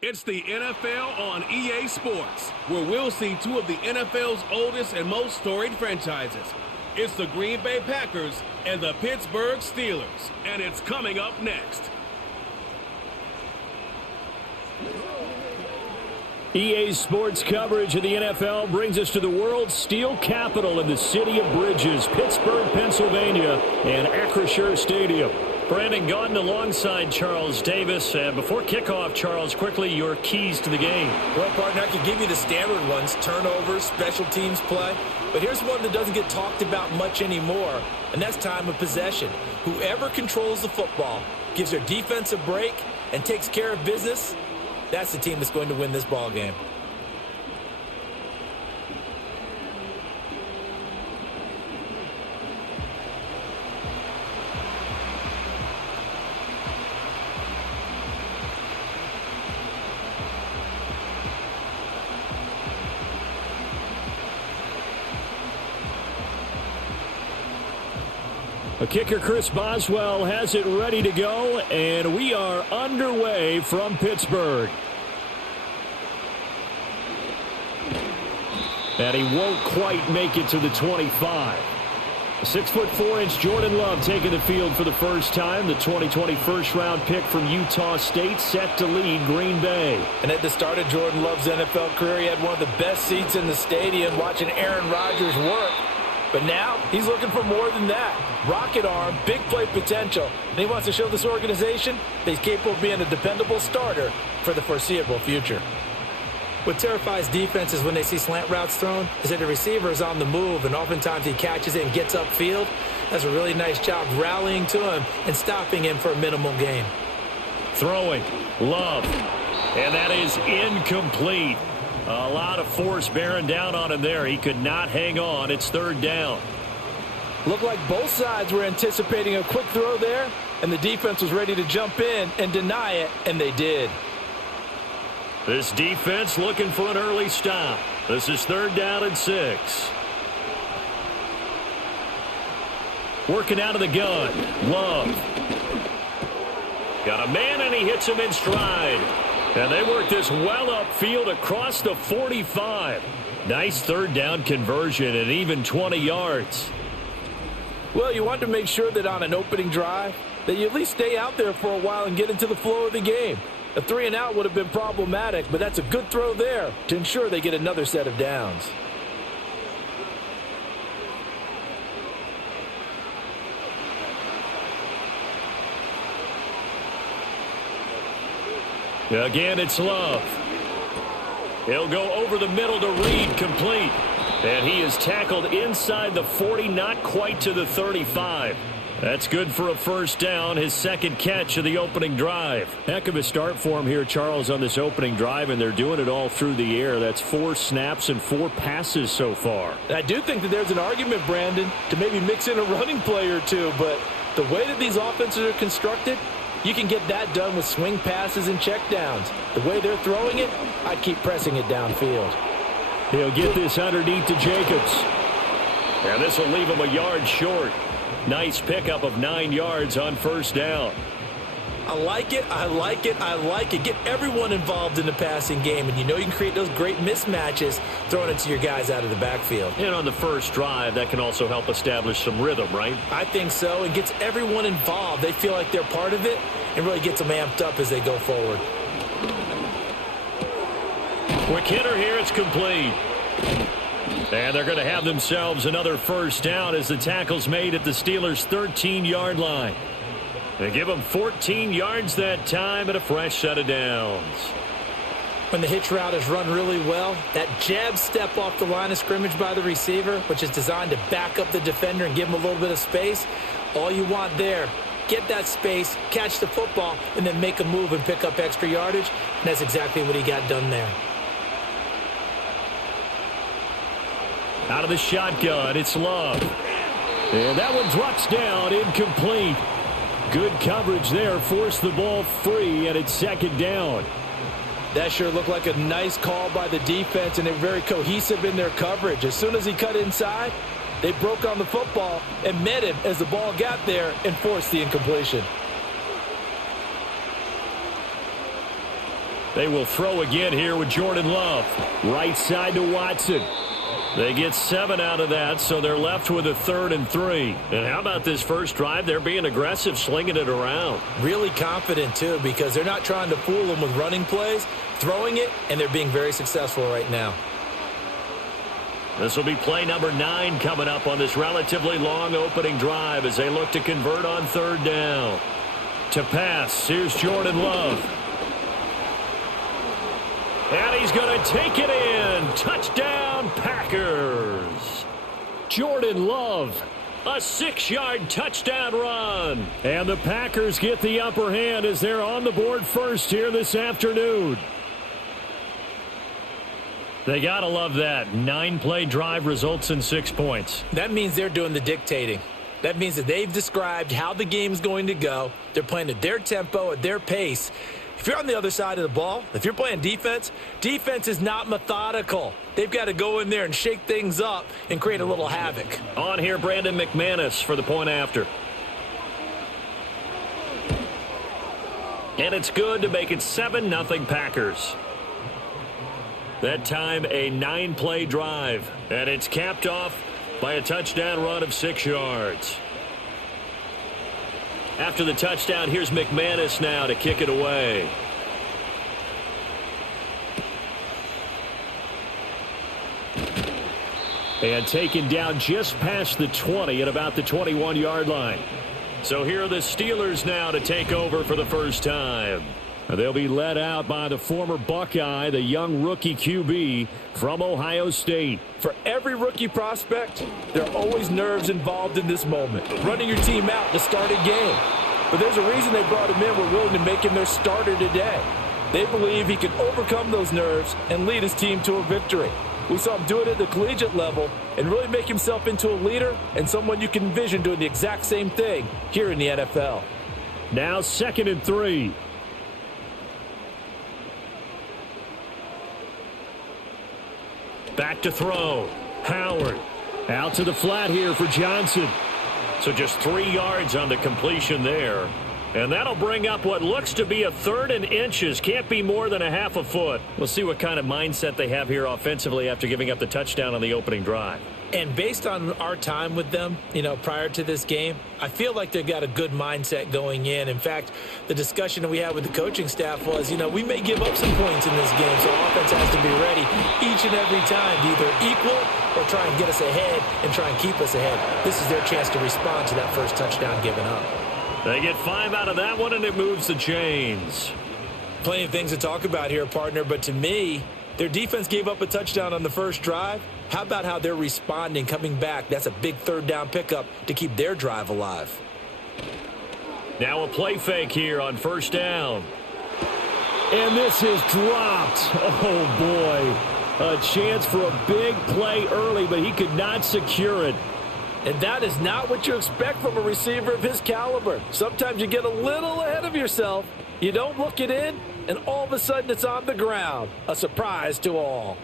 It's the NFL on EA Sports, where we'll see two of the NFL's oldest and most storied franchises. It's the Green Bay Packers and the Pittsburgh Steelers, and it's coming up next. EA Sports coverage of the NFL brings us to the world's steel capital in the city of Bridges, Pittsburgh, Pennsylvania, and Acrisure Stadium. Brandon Gaudin alongside Charles Davis. And before kickoff, Charles, quickly, your keys to the game. Well, partner, I can give you the standard ones, turnovers, special teams play. But here's one that doesn't get talked about much anymore, and that's time of possession. Whoever controls the football, gives their defense a break, and takes care of business, that's the team that's going to win this ball game. A kicker, Chris Boswell, has it ready to go, and we are underway from Pittsburgh. And he won't quite make it to the 25. A 6'4" Jordan Love taking the field for the first time. The 2020 first-round pick from Utah State set to lead Green Bay. And at the start of Jordan Love's NFL career, he had one of the best seats in the stadium watching Aaron Rodgers work. But now, he's looking for more than that. Rocket arm, big play potential. And he wants to show this organization that he's capable of being a dependable starter for the foreseeable future. What terrifies defenses when they see slant routes thrown is that the receiver is on the move, and oftentimes he catches it and gets upfield. Does a really nice job rallying to him and stopping him for a minimal gain. Throwing, Love. And that is incomplete. A lot of force bearing down on him there. He could not hang on. It's third down. Looked like both sides were anticipating a quick throw there, and the defense was ready to jump in and deny it, and they did. This defense looking for an early stop. This is third down and 6. Working out of the gun. Love. Got a man, and he hits him in stride. And they work this well upfield across the 45. Nice third down conversion and even 20 yards. Well, you want to make sure that on an opening drive that you at least stay out there for a while and get into the flow of the game. A 3-and-out would have been problematic, but that's a good throw there to ensure they get another set of downs. Again, it's Love. He'll go over the middle to Reed, complete. And he is tackled inside the 40, not quite to the 35. That's good for a first down, his second catch of the opening drive. Heck of a start for him here, Charles, on this opening drive, and they're doing it all through the air. That's 4 snaps and 4 passes so far. I do think that there's an argument, Brandon, to maybe mix in a running play or two, but the way that these offenses are constructed, you can get that done with swing passes and checkdowns. The way they're throwing it, I'd keep pressing it downfield. He'll get this underneath to Jacobs. And this will leave him a yard short. Nice pickup of 9 yards on first down. I like it, I like it, I like it. Get everyone involved in the passing game, and you know you can create those great mismatches throwing it to your guys out of the backfield. And on the first drive, that can also help establish some rhythm, right? I think so. It gets everyone involved. They feel like they're part of it and really gets them amped up as they go forward. Quick hitter here, it's complete. And they're going to have themselves another first down as the tackle's made at the Steelers' 13-yard line. They give them 14 yards that time and a fresh set of downs. When the hitch route is run really well, that jab step off the line of scrimmage by the receiver, which is designed to back up the defender and give him a little bit of space, all you want there, get that space, catch the football, and then make a move and pick up extra yardage. And that's exactly what he got done there. Out of the shotgun, it's Love. And that one drops down, incomplete. Good coverage there, forced the ball free, and it's second down. That sure looked like a nice call by the defense, and they're very cohesive in their coverage. As soon as he cut inside, they broke on the football and met him as the ball got there and forced the incompletion. They will throw again here with Jordan Love. Right side to Watson. They get 7 out of that, so they're left with a 3rd and 3. And how about this first drive? They're being aggressive, slinging it around. Really confident, too, because they're not trying to fool them with running plays, throwing it, and they're being very successful right now. This will be play number 9 coming up on this relatively long opening drive as they look to convert on 3rd down. To pass, here's Jordan Love. And he's going to take it in. Touchdown, Packers. Jordan Love, a 6-yard touchdown run. And the Packers get the upper hand as they're on the board first here this afternoon. They got to love that. 9-play drive results in 6 points. That means they're doing the dictating. That means that they've described how the game's going to go. They're playing at their tempo, at their pace. If you're on the other side of the ball, if you're playing defense, defense is not methodical. They've got to go in there and shake things up and create a little havoc. On here, Brandon McManus for the point after. And it's good to make it 7-0 Packers. That time a 9-play drive. And it's capped off by a touchdown run of 6 yards. After the touchdown, here's McManus now to kick it away. And taken down just past the 20 at about the 21-yard line. So here are the Steelers now to take over for the first time. They'll be led out by the former Buckeye, the young rookie QB from Ohio State. For every rookie prospect, there are always nerves involved in this moment. Running your team out to start a game. But there's a reason they brought him in. We're willing to make him their starter today. They believe he can overcome those nerves and lead his team to a victory. We saw him do it at the collegiate level and really make himself into a leader and someone you can envision doing the exact same thing here in the NFL. Now 2nd and 3. Back to throw. Howard out to the flat here for Johnson. So just 3 yards on the completion there. And that'll bring up what looks to be a 3rd and inches. Can't be more than a half a foot. We'll see what kind of mindset they have here offensively after giving up the touchdown on the opening drive. And based on our time with them, prior to this game, I feel like they've got a good mindset going in. In fact, the discussion that we had with the coaching staff was, we may give up some points in this game, so offense has to be ready each and every time to either equal or try and get us ahead and try and keep us ahead. This is their chance to respond to that first touchdown given up. They get 5 out of that one, and it moves the chains. Plenty of things to talk about here, partner, but to me, their defense gave up a touchdown on the first drive. How about how they're responding, coming back? That's a big 3rd down pickup to keep their drive alive. Now a play fake here on 1st down. And this is dropped. Oh, boy. A chance for a big play early, but he could not secure it. And that is not what you expect from a receiver of his caliber. Sometimes you get a little ahead of yourself. You don't look it in, and all of a sudden it's on the ground. A surprise to all.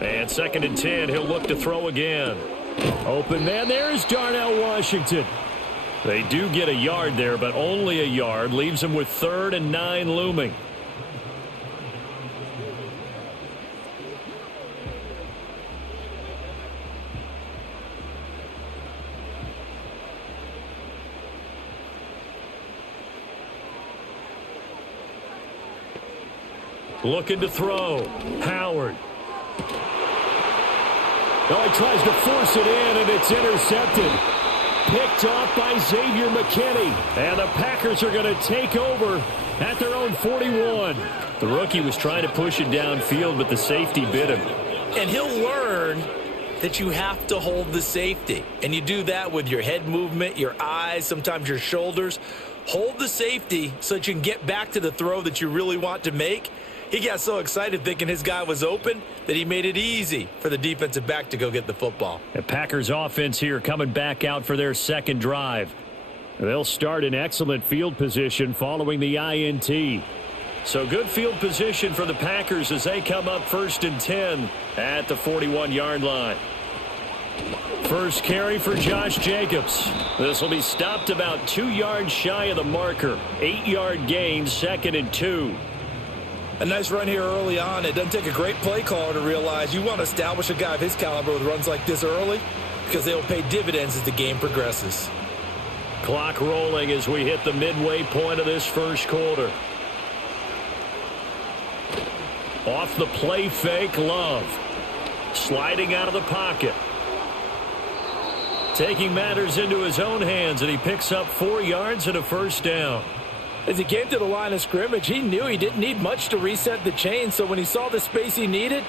And 2nd and 10, he'll look to throw again. Open man, there's Darnell Washington. They do get a yard there, but only a yard. Leaves them with 3rd and 9 looming. Looking to throw. Howard. Oh, he tries to force it in, and it's intercepted. Picked off by Xavier McKinney. And the Packers are going to take over at their own 41. The rookie was trying to push it downfield, but the safety bit him. And he'll learn that you have to hold the safety. And you do that with your head movement, your eyes, sometimes your shoulders. Hold the safety so that you can get back to the throw that you really want to make. He got so excited thinking his guy was open that he made it easy for the defensive back to go get the football. The Packers offense here coming back out for their 2nd drive. They'll start in excellent field position following the INT. So good field position for the Packers as they come up 1st and 10 at the 41-yard line. First carry for Josh Jacobs. This will be stopped about 2 yards shy of the marker. 8-yard gain, 2nd and 2. A nice run here early on. It doesn't take a great play caller to realize you want to establish a guy of his caliber with runs like this early because they will pay dividends as the game progresses. Clock rolling as we hit the midway point of this first quarter. Off the play fake, Love. Sliding out of the pocket. Taking matters into his own hands, and he picks up 4 yards and a first down. As he came to the line of scrimmage, he knew he didn't need much to reset the chain, so when he saw the space he needed,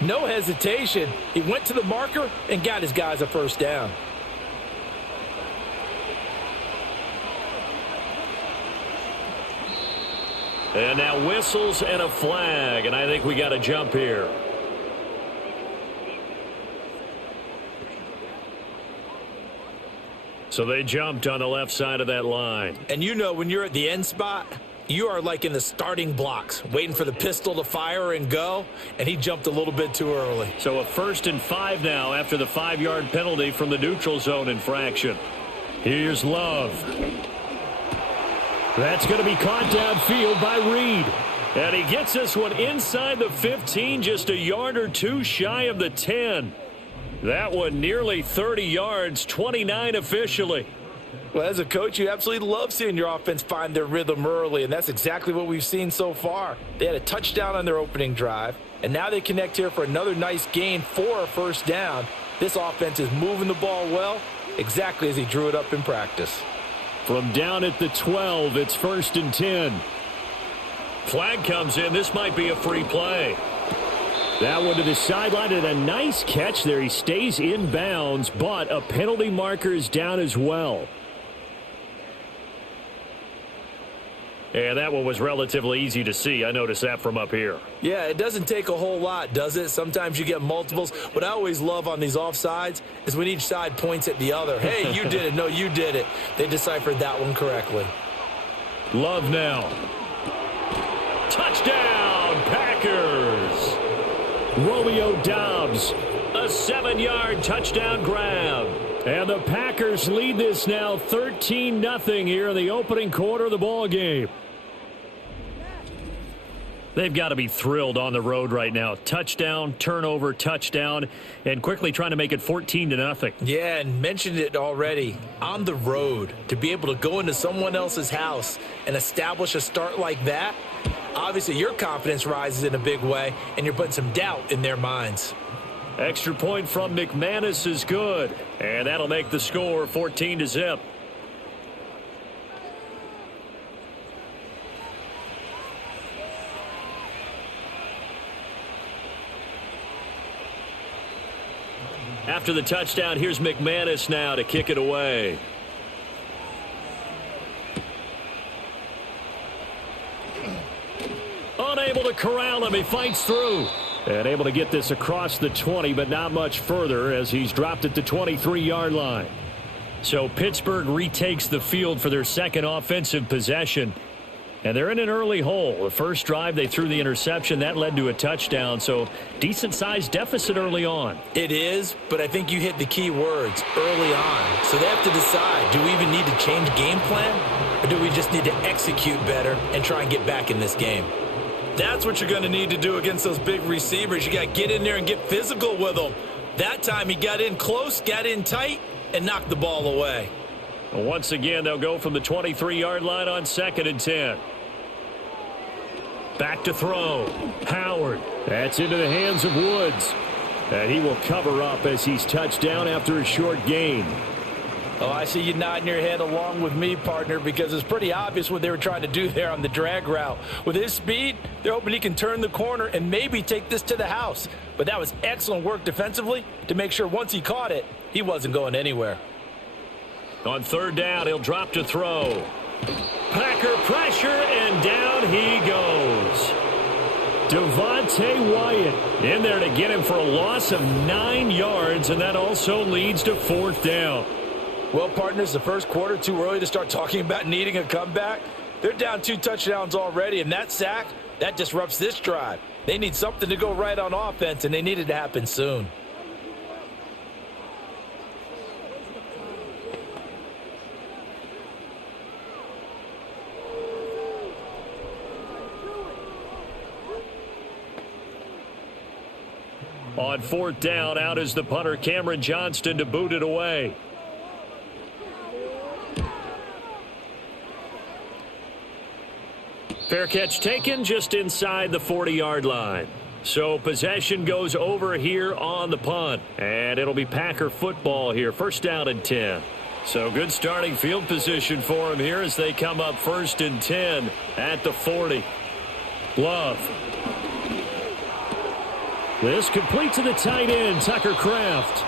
no hesitation. He went to the marker and got his guys a first down. And now whistles and a flag, and I think we got a jump here. So they jumped on the left side of that line. And you know when you're at the end spot, you are like in the starting blocks, waiting for the pistol to fire and go, and he jumped a little bit too early. So a 1st and 5 now after the 5-yard penalty from the neutral zone infraction. Here's Love. That's going to be caught downfield by Reed. And he gets this one inside the 15, just a yard or two shy of the 10. That one nearly 30 yards, 29 officially. Well, as a coach, you absolutely love seeing your offense find their rhythm early, and that's exactly what we've seen so far. They had a touchdown on their opening drive, and now they connect here for another nice gain for a first down. This offense is moving the ball well, exactly as he drew it up in practice. From down at the 12, it's 1st and 10. Flag comes in. This might be a free play. That one to the sideline, and a nice catch there. He stays in bounds, but a penalty marker is down as well. And that one was relatively easy to see. I noticed that from up here. Yeah, it doesn't take a whole lot, does it? Sometimes you get multiples. What I always love on these offsides is when each side points at the other. Hey, you did it. No, you did it. They deciphered that one correctly. Love now. Touchdown, Packers. Romeo Doubs, a 7-yard touchdown grab. And the Packers lead this now 13-0 here in the opening quarter of the ball game. They've got to be thrilled on the road right now. Touchdown, turnover, touchdown, and quickly trying to make it 14-0. Yeah, and mentioned it already. On the road, to be able to go into someone else's house and establish a start like that, obviously your confidence rises in a big way, and you're putting some doubt in their minds. Extra point from McManus is good, and that'll make the score 14-0. After the touchdown, here's McManus now to kick it away. Unable to corral him. He fights through. And able to get this across the 20, but not much further as he's dropped at the 23-yard line. So Pittsburgh retakes the field for their second offensive possession. And they're in an early hole. The first drive, they threw the interception. That led to a touchdown. So decent-sized deficit early on. It is, but I think you hit the key words, early on. So they have to decide, do we even need to change game plan? Or do we just need to execute better and try and get back in this game? That's what you're going to need to do against those big receivers. You got to get in there and get physical with them. That time he got in close, got in tight, and knocked the ball away. Once again, they'll go from the 23-yard line on 2nd and 10. Back to throw. Howard. That's into the hands of Woods. And he will cover up as he's touched down after a short gain. Oh, I see you nodding your head along with me, partner, because it's pretty obvious what they were trying to do there on the drag route. With his speed, they're hoping he can turn the corner and maybe take this to the house. But that was excellent work defensively to make sure once he caught it, he wasn't going anywhere. On 3rd down, he'll drop to throw. Packer pressure, and down he goes. Devontae Wyatt in there to get him for a loss of 9 yards, and that also leads to 4th down. Well, partners, the first quarter, too early to start talking about needing a comeback. They're down 2 touchdowns already, and that sack, that disrupts this drive. They need something to go right on offense, and they need it to happen soon. On fourth down, out is the punter, Cameron Johnston, to boot it away. Fair catch taken just inside the 40-yard line. So possession goes over here on the punt. And it'll be Packer football here. First down and 10. So good starting field position for them here as they come up first and 10 at the 40. Love. This complete to the tight end, Tucker Kraft.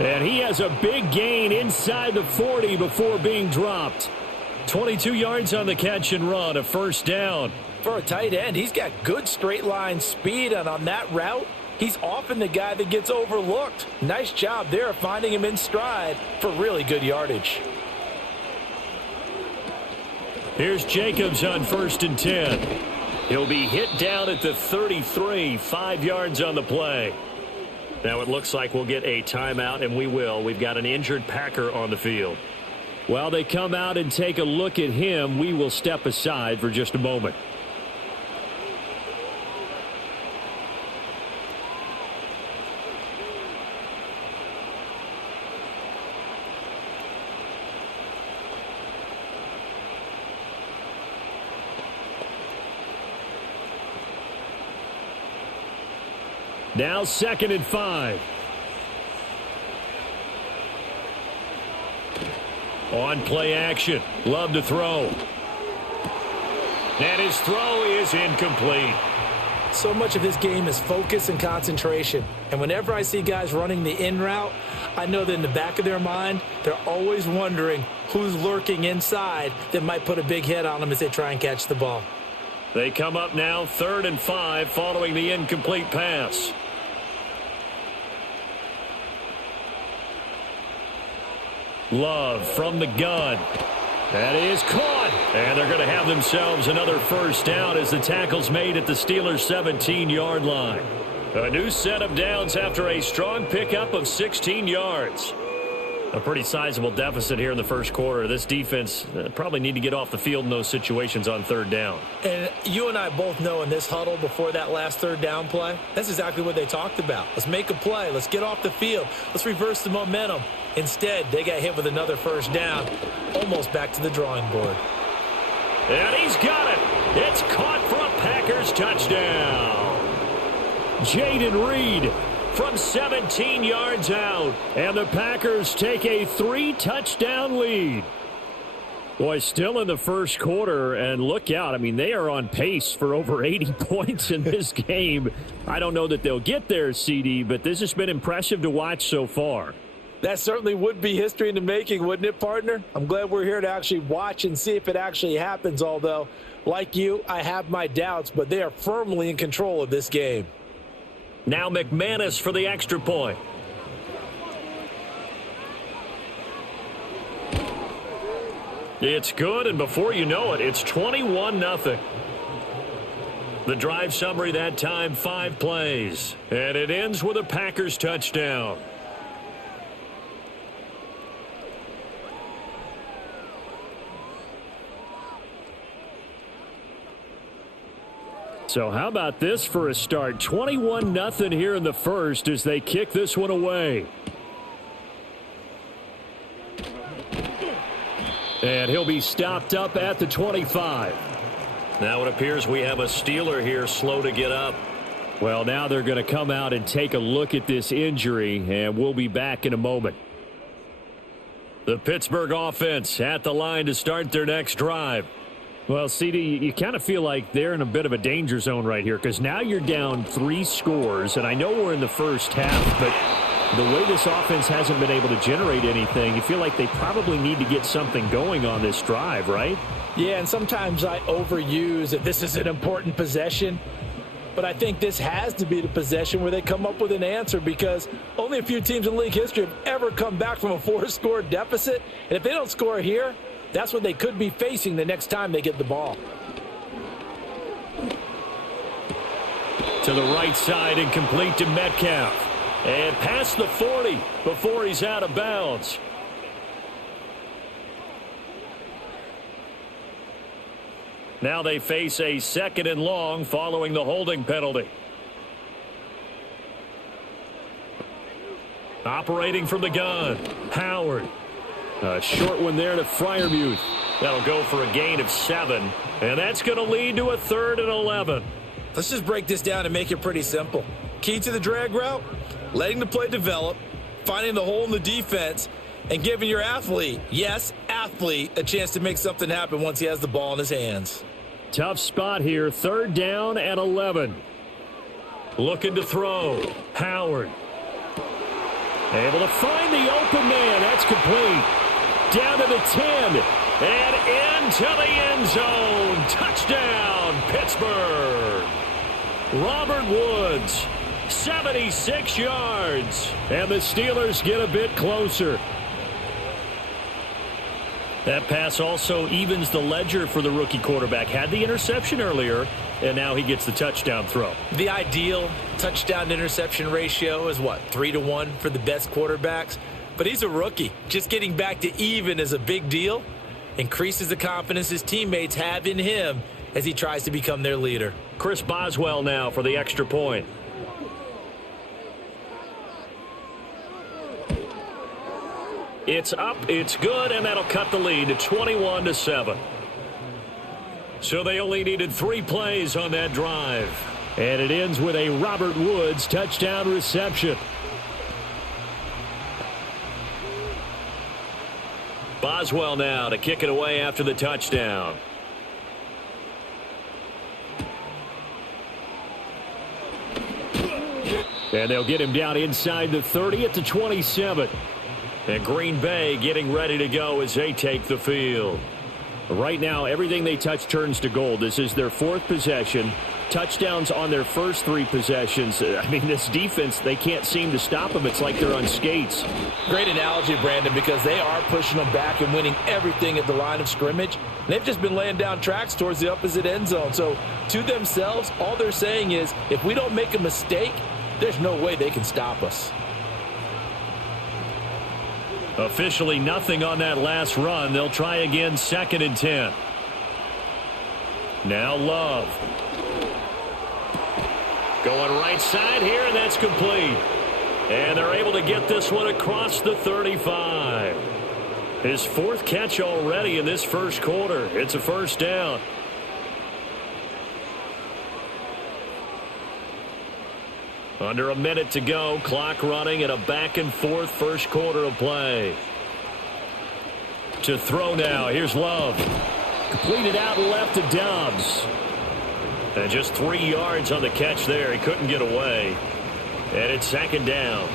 And he has a big gain inside the 40 before being dropped. 22 yards on the catch and run, a first down. For a tight end, he's got good straight line speed, and on that route, he's often the guy that gets overlooked. Nice job there of finding him in stride for really good yardage. Here's Jacobs on first and 10. He'll be hit down at the 33, 5 yards on the play. Now it looks like we'll get a timeout, and we will. We've got an injured Packer on the field. While they come out and take a look at him, we will step aside for just a moment. Now second and 5. On play action. Love to throw. And his throw is incomplete. So much of this game is focus and concentration. And whenever I see guys running the in route, I know that in the back of their mind, they're always wondering who's lurking inside that might put a big hit on them as they try and catch the ball. They come up now third and 5 following the incomplete pass. Love from the gun. That is caught. And they're going to have themselves another first down as the tackle's made at the Steelers' 17-yard line. A new set of downs after a strong pickup of 16 yards. A pretty sizable deficit here in the first quarter. This defense probably need to get off the field in those situations on third down. And you and I both know in this huddle before that last third down play, that's exactly what they talked about. Let's make a play. Let's get off the field. Let's reverse the momentum. Instead, they got hit with another first down, almost back to the drawing board. And he's got it. It's caught for a Packers touchdown. Jaden Reed from 17 yards out. And the Packers take a 3-touchdown lead. Boy, still in the first quarter, and look out. I mean, they are on pace for over 80 points in this game. I don't know that they'll get there, CD, but this has been impressive to watch so far. That certainly would be history in the making, wouldn't it, partner? I'm glad we're here to actually watch and see if it actually happens, although, like you, I have my doubts, but they are firmly in control of this game. Now McManus for the extra point. It's good, and before you know it, it's 21-0. The drive summary that time, 5 plays. And it ends with a Packers touchdown. So how about this for a start? 21-0 here in the first as they kick this one away. And he'll be stopped up at the 25. Now it appears we have a Steeler here slow to get up. Well, now they're going to come out and take a look at this injury, and we'll be back in a moment. The Pittsburgh offense at the line to start their next drive. Well, CD, you kind of feel like they're in a bit of a danger zone right here because now you're down 3 scores, and I know we're in the first half, but the way this offense hasn't been able to generate anything, you feel like they probably need to get something going on this drive, right? Yeah, and sometimes I overuse that this is an important possession, but I think this has to be the possession where they come up with an answer because only a few teams in league history have ever come back from a 4-score deficit, and if they don't score here, that's what they could be facing the next time they get the ball. To the right side and complete to Metcalf. And past the 40 before he's out of bounds. Now they face a 2nd and long following the holding penalty. Operating from the gun, Howard. A short one there to Freiermuth. That'll go for a gain of 7. And that's going to lead to a 3rd and 11. Let's just break this down and make it pretty simple. Key to the drag route, letting the play develop, finding the hole in the defense, and giving your athlete, yes, athlete, a chance to make something happen once he has the ball in his hands. Tough spot here, 3rd down and 11. Looking to throw, Howard. Able to find the open man, that's complete. Down to the 10, and into the end zone. Touchdown, Pittsburgh. Robert Woods, 76 yards. And the Steelers get a bit closer. That pass also evens the ledger for the rookie quarterback. Had the interception earlier, and now he gets the touchdown throw. The ideal touchdown-interception ratio is what, 3-to-1 for the best quarterbacks? But he's a rookie. Just getting back to even is a big deal. Increases the confidence his teammates have in him as he tries to become their leader. Chris Boswell now for the extra point. It's up, it's good, and that'll cut the lead to 21-7. So they only needed 3 plays on that drive. And it ends with a Robert Woods touchdown reception. Boswell now to kick it away after the touchdown. And they'll get him down inside the 30 at the 27. And Green Bay getting ready to go as they take the field. Right now, everything they touch turns to gold. This is their 4th possession. Touchdowns on their first 3 possessions. I mean, this defense, they can't seem to stop them. It's like they're on skates. Great analogy, Brandon, because they are pushing them back and winning everything at the line of scrimmage. And they've just been laying down tracks towards the opposite end zone. So, to themselves, all they're saying is, if we don't make a mistake, there's no way they can stop us. Officially nothing on that last run. They'll try again, 2nd and 10. Now Love. Going right side here, and that's complete. And they're able to get this one across the 35. His 4th catch already in this first quarter. It's a 1st down. Under a minute to go, clock running, and a back-and-forth first quarter of play. To throw now, here's Love. Completed out left to Dobbs. And just 3 yards on the catch there. He couldn't get away. And it's 2nd down.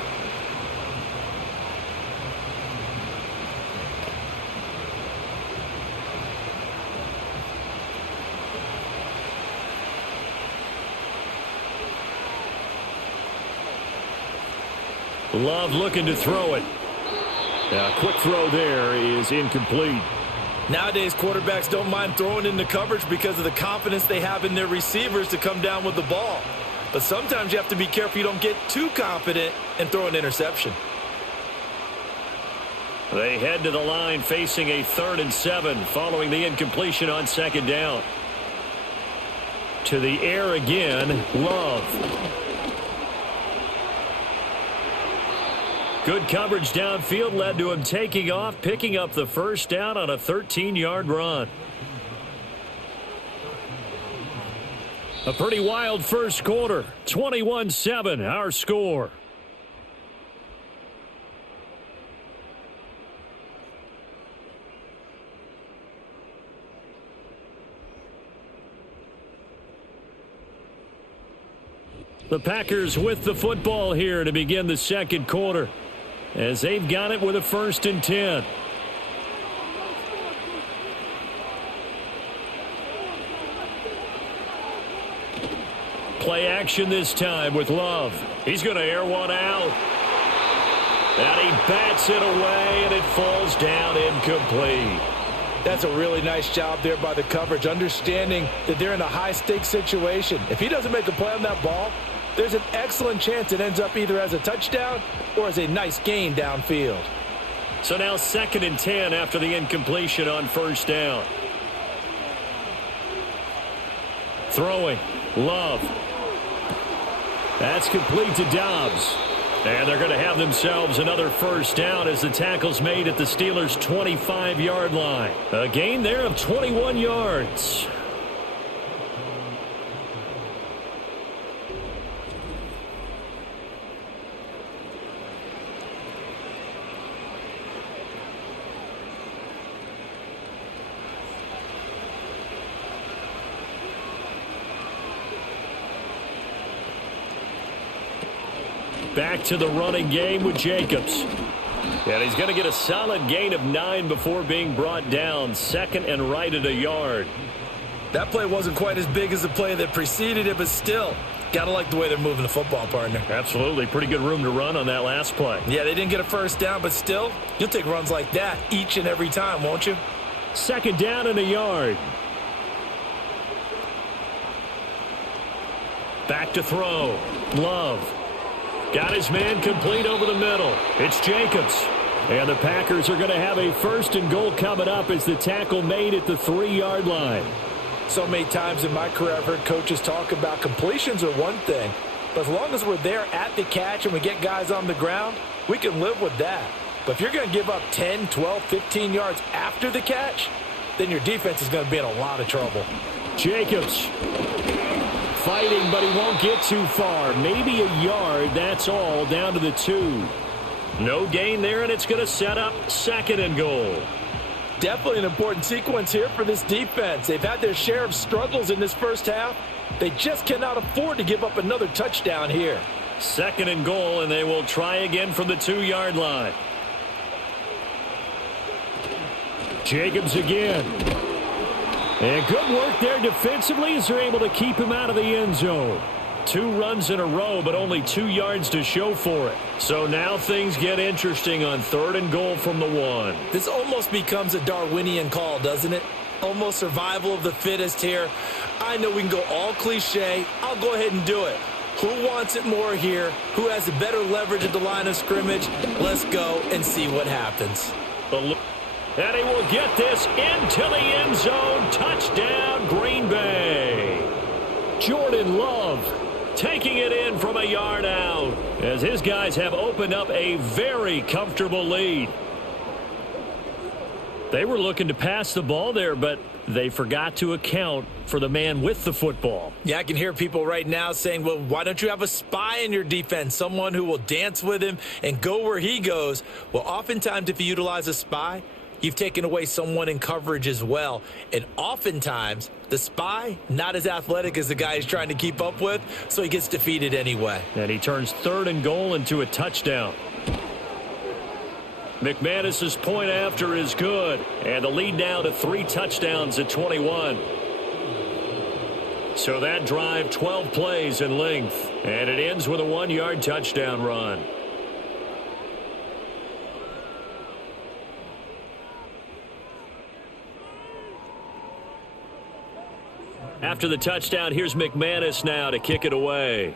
Love looking to throw it. A quick throw there is incomplete. Nowadays, quarterbacks don't mind throwing into coverage because of the confidence they have in their receivers to come down with the ball. But sometimes you have to be careful you don't get too confident and throw an interception. They head to the line facing a 3rd and 7 following the incompletion on 2nd down. To the air again, Love. Good coverage downfield led to him taking off, picking up the 1st down on a 13-yard run. A pretty wild first quarter. 21-7, our score. The Packers with the football here to begin the second quarter, as they've got it with a 1st and 10. Play action this time with Love. He's going to air one out. And he bats it away, and it falls down incomplete. That's a really nice job there by the coverage, understanding that they're in a high-stakes situation. If he doesn't make a play on that ball, there's an excellent chance it ends up either as a touchdown or as a nice gain downfield. So now 2nd and 10 after the incompletion on 1st down. Throwing. Love. That's complete to Dobbs. And they're going to have themselves another first down as the tackle's made at the Steelers' 25-yard line. A gain there of 21 yards. Back to the running game with Jacobs. And he's going to get a solid gain of 9 before being brought down. Second and right at a yard. That play wasn't quite as big as the play that preceded it, but still, got to like the way they're moving the football, partner. Absolutely. Pretty good room to run on that last play. Yeah, they didn't get a first down, but still, you'll take runs like that each and every time, won't you? Second down and a yard. Back to throw. Love. Got his man complete over the middle. It's Jacobs. And the Packers are going to have a first and goal coming up as the tackle made at the 3-yard line. So many times in my career I've heard coaches talk about completions are one thing, but as long as we're there at the catch and we get guys on the ground, we can live with that. But if you're going to give up 10, 12, 15 yards after the catch, then your defense is going to be in a lot of trouble. Jacobs fighting, but he won't get too far. Maybe a yard, that's all, down to the 2. No gain there, and it's going to set up second and goal. Definitely an important sequence here for this defense. They've had their share of struggles in this first half. They just cannot afford to give up another touchdown here. Second and goal, and they will try again from the 2-yard line. Jacobs again. And good work there defensively as they're able to keep him out of the end zone. 2 runs in a row, but only 2 yards to show for it. So now things get interesting on third and goal from the 1. This almost becomes a Darwinian call, doesn't it? Almost survival of the fittest here. I know we can go all cliche. I'll go ahead and do it. Who wants it more here? Who has a better leverage at the line of scrimmage? Let's go and see what happens. And he will get this into the end zone. Touchdown, Green Bay. Jordan Love taking it in from a yard out as his guys have opened up a very comfortable lead. They were looking to pass the ball there, but they forgot to account for the man with the football. Yeah, I can hear people right now saying, well, why don't you have a spy in your defense, someone who will dance with him and go where he goes? Well, oftentimes if you utilize a spy, you've taken away someone in coverage as well. And oftentimes, the spy, not as athletic as the guy he's trying to keep up with, so he gets defeated anyway. And he turns third and goal into a touchdown. McManus's point after is good. And the lead now to 3 touchdowns at 21. So that drive, 12 plays in length. And it ends with a 1-yard touchdown run. After the touchdown, here's McManus now to kick it away.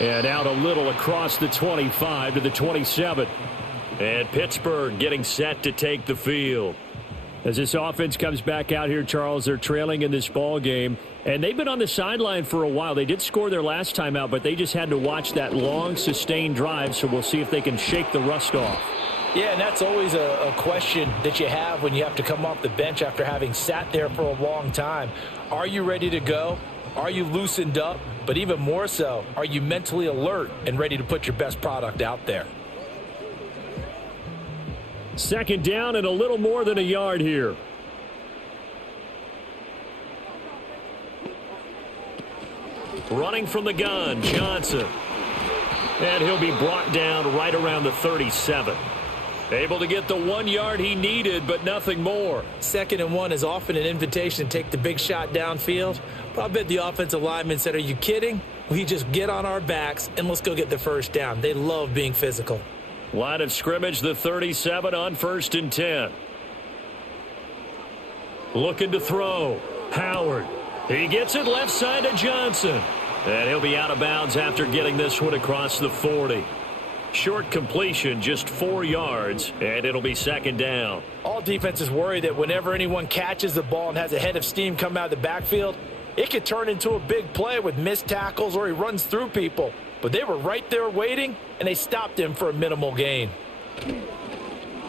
And out a little across the 25 to the 27. And Pittsburgh getting set to take the field. As this offense comes back out here, Charles, they're trailing in this ball game. And they've been on the sideline for a while. They did score their last time out, but they just had to watch that long, sustained drive. So we'll see if they can shake the rust off. Yeah, and that's always a question that you have when you have to come off the bench after having sat there for a long time. Are you ready to go? Are you loosened up? But even more so, are you mentally alert and ready to put your best product out there? Second down and a little more than a yard here. Running from the gun, Johnson. And he'll be brought down right around the 37. Able to get the 1 yard he needed, but nothing more. 2nd and 1 is often an invitation to take the big shot downfield. But I bet the offensive lineman said, are you kidding? We just get on our backs and let's go get the first down. They love being physical. Line of scrimmage, the 37 on 1st and 10. Looking to throw. Howard. He gets it left side to Johnson. And he'll be out of bounds after getting this one across the 40. Short completion, just 4 yards, and it'll be 2nd down. All defenses worry that whenever anyone catches the ball and has a head of steam come out of the backfield, It could turn into a big play with missed tackles or he runs through people. But they were right there waiting, and they stopped him for a minimal gain.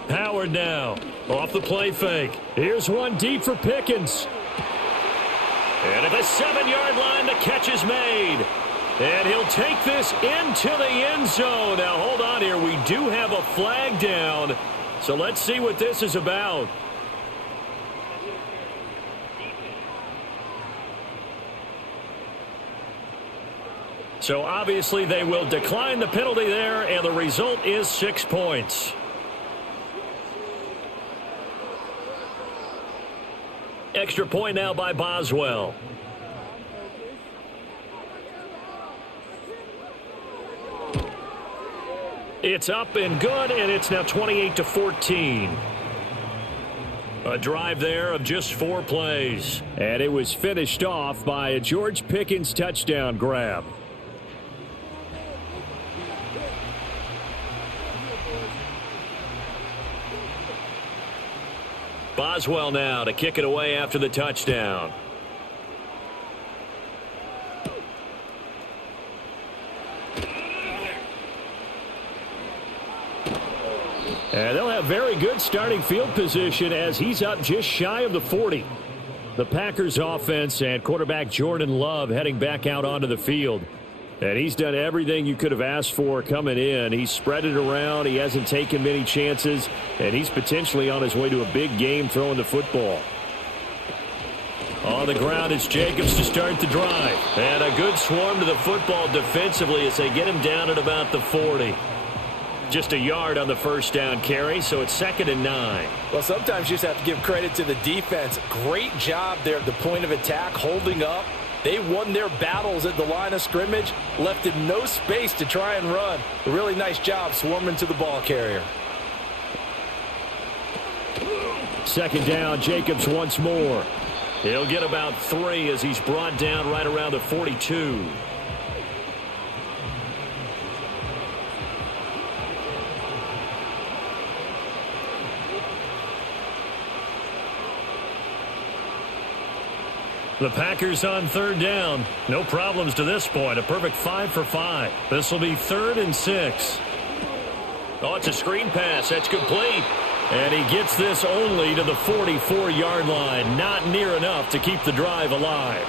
Howard now, off the play fake. Here's one deep for Pickens. And at the 7-yard line, the catch is made. And he'll take this into the end zone. Now, hold on here. We do have a flag down. So let's see what this is about. So obviously they will decline the penalty there, and the result is 6 points. Extra point now by Boswell. It's up and good, and it's now 28-14. A drive there of just 4 plays. And it was finished off by a George Pickens touchdown grab. Boswell now to kick it away after the touchdown. And they'll have very good starting field position as he's up just shy of the 40. The Packers offense and quarterback Jordan Love heading back out onto the field. And he's done everything you could have asked for coming in. He's spread it around. He hasn't taken many chances. And he's potentially on his way to a big game throwing the football. On the ground is Jacobs to start the drive. And a good swarm to the football defensively as they get him down at about the 40. Just a yard on the first down carry, so it's 2nd and 9. Well, sometimes you just have to give credit to the defense. Great job there at the point of attack, holding up. They won their battles at the line of scrimmage, left him no space to try and run. A really nice job swarming to the ball carrier. 2nd down, Jacobs once more. He'll get about 3 as he's brought down right around the 42. The Packers on 3rd down. No problems to this point. A perfect 5 for 5. This will be 3rd and 6. Oh, it's a screen pass. That's complete. And he gets this only to the 44-yard line. Not near enough to keep the drive alive.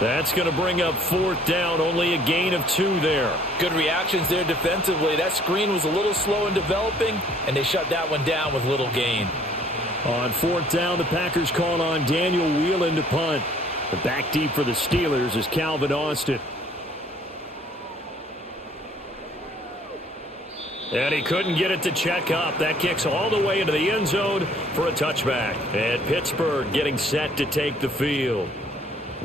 That's going to bring up 4th down. Only a gain of 2 there. Good reactions there defensively. That screen was a little slow in developing, and they shut that one down with little gain. On 4th down, the Packers call on Daniel Whelan to punt. The back deep for the Steelers is Calvin Austin. And he couldn't get it to check up. That kicks all the way into the end zone for a touchback. And Pittsburgh getting set to take the field.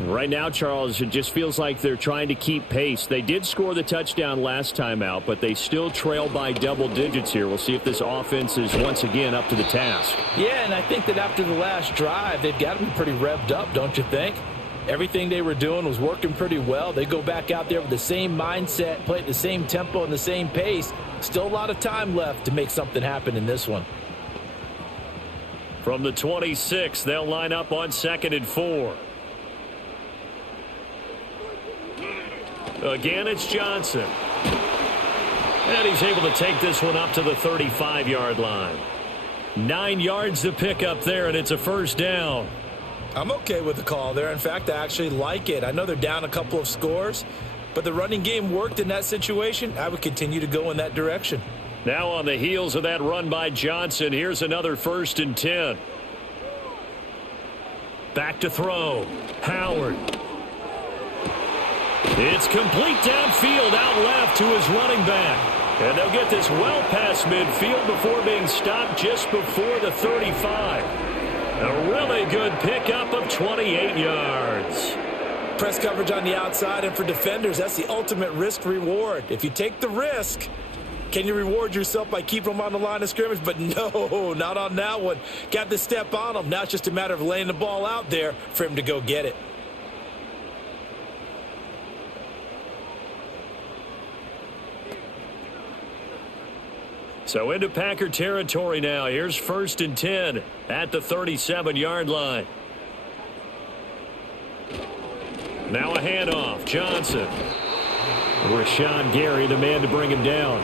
Right now, Charles, it just feels like they're trying to keep pace. They did score the touchdown last time out, but they still trail by double digits here. We'll see if this offense is once again up to the task. Yeah, and I think that after the last drive, they've got to be pretty revved up, don't you think? Everything they were doing was working pretty well. They go back out there with the same mindset, play at the same tempo and the same pace. Still a lot of time left to make something happen in this one. From the 26, they'll line up on 2nd and 4. Again, it's Johnson. And he's able to take this one up to the 35-yard line. 9 yards to pick up there, and it's a 1st down. I'm okay with the call there. In fact, I actually like it. I know they're down a couple of scores, but the running game worked in that situation. I would continue to go in that direction. Now on the heels of that run by Johnson, here's another 1st and 10. Back to throw. Howard. It's complete downfield out left to his running back. And they'll get this well past midfield before being stopped just before the 35. A really good pickup of 28 yards. Press coverage on the outside, and for defenders, that's the ultimate risk-reward. If you take the risk, can you reward yourself by keeping them on the line of scrimmage? But no, not on that one. Got to step on them. Now it's just a matter of laying the ball out there for him to go get it. So into Packer territory now. Here's 1st and 10 at the 37-yard line. Now a handoff. Johnson. Rashawn Gary, the man to bring him down.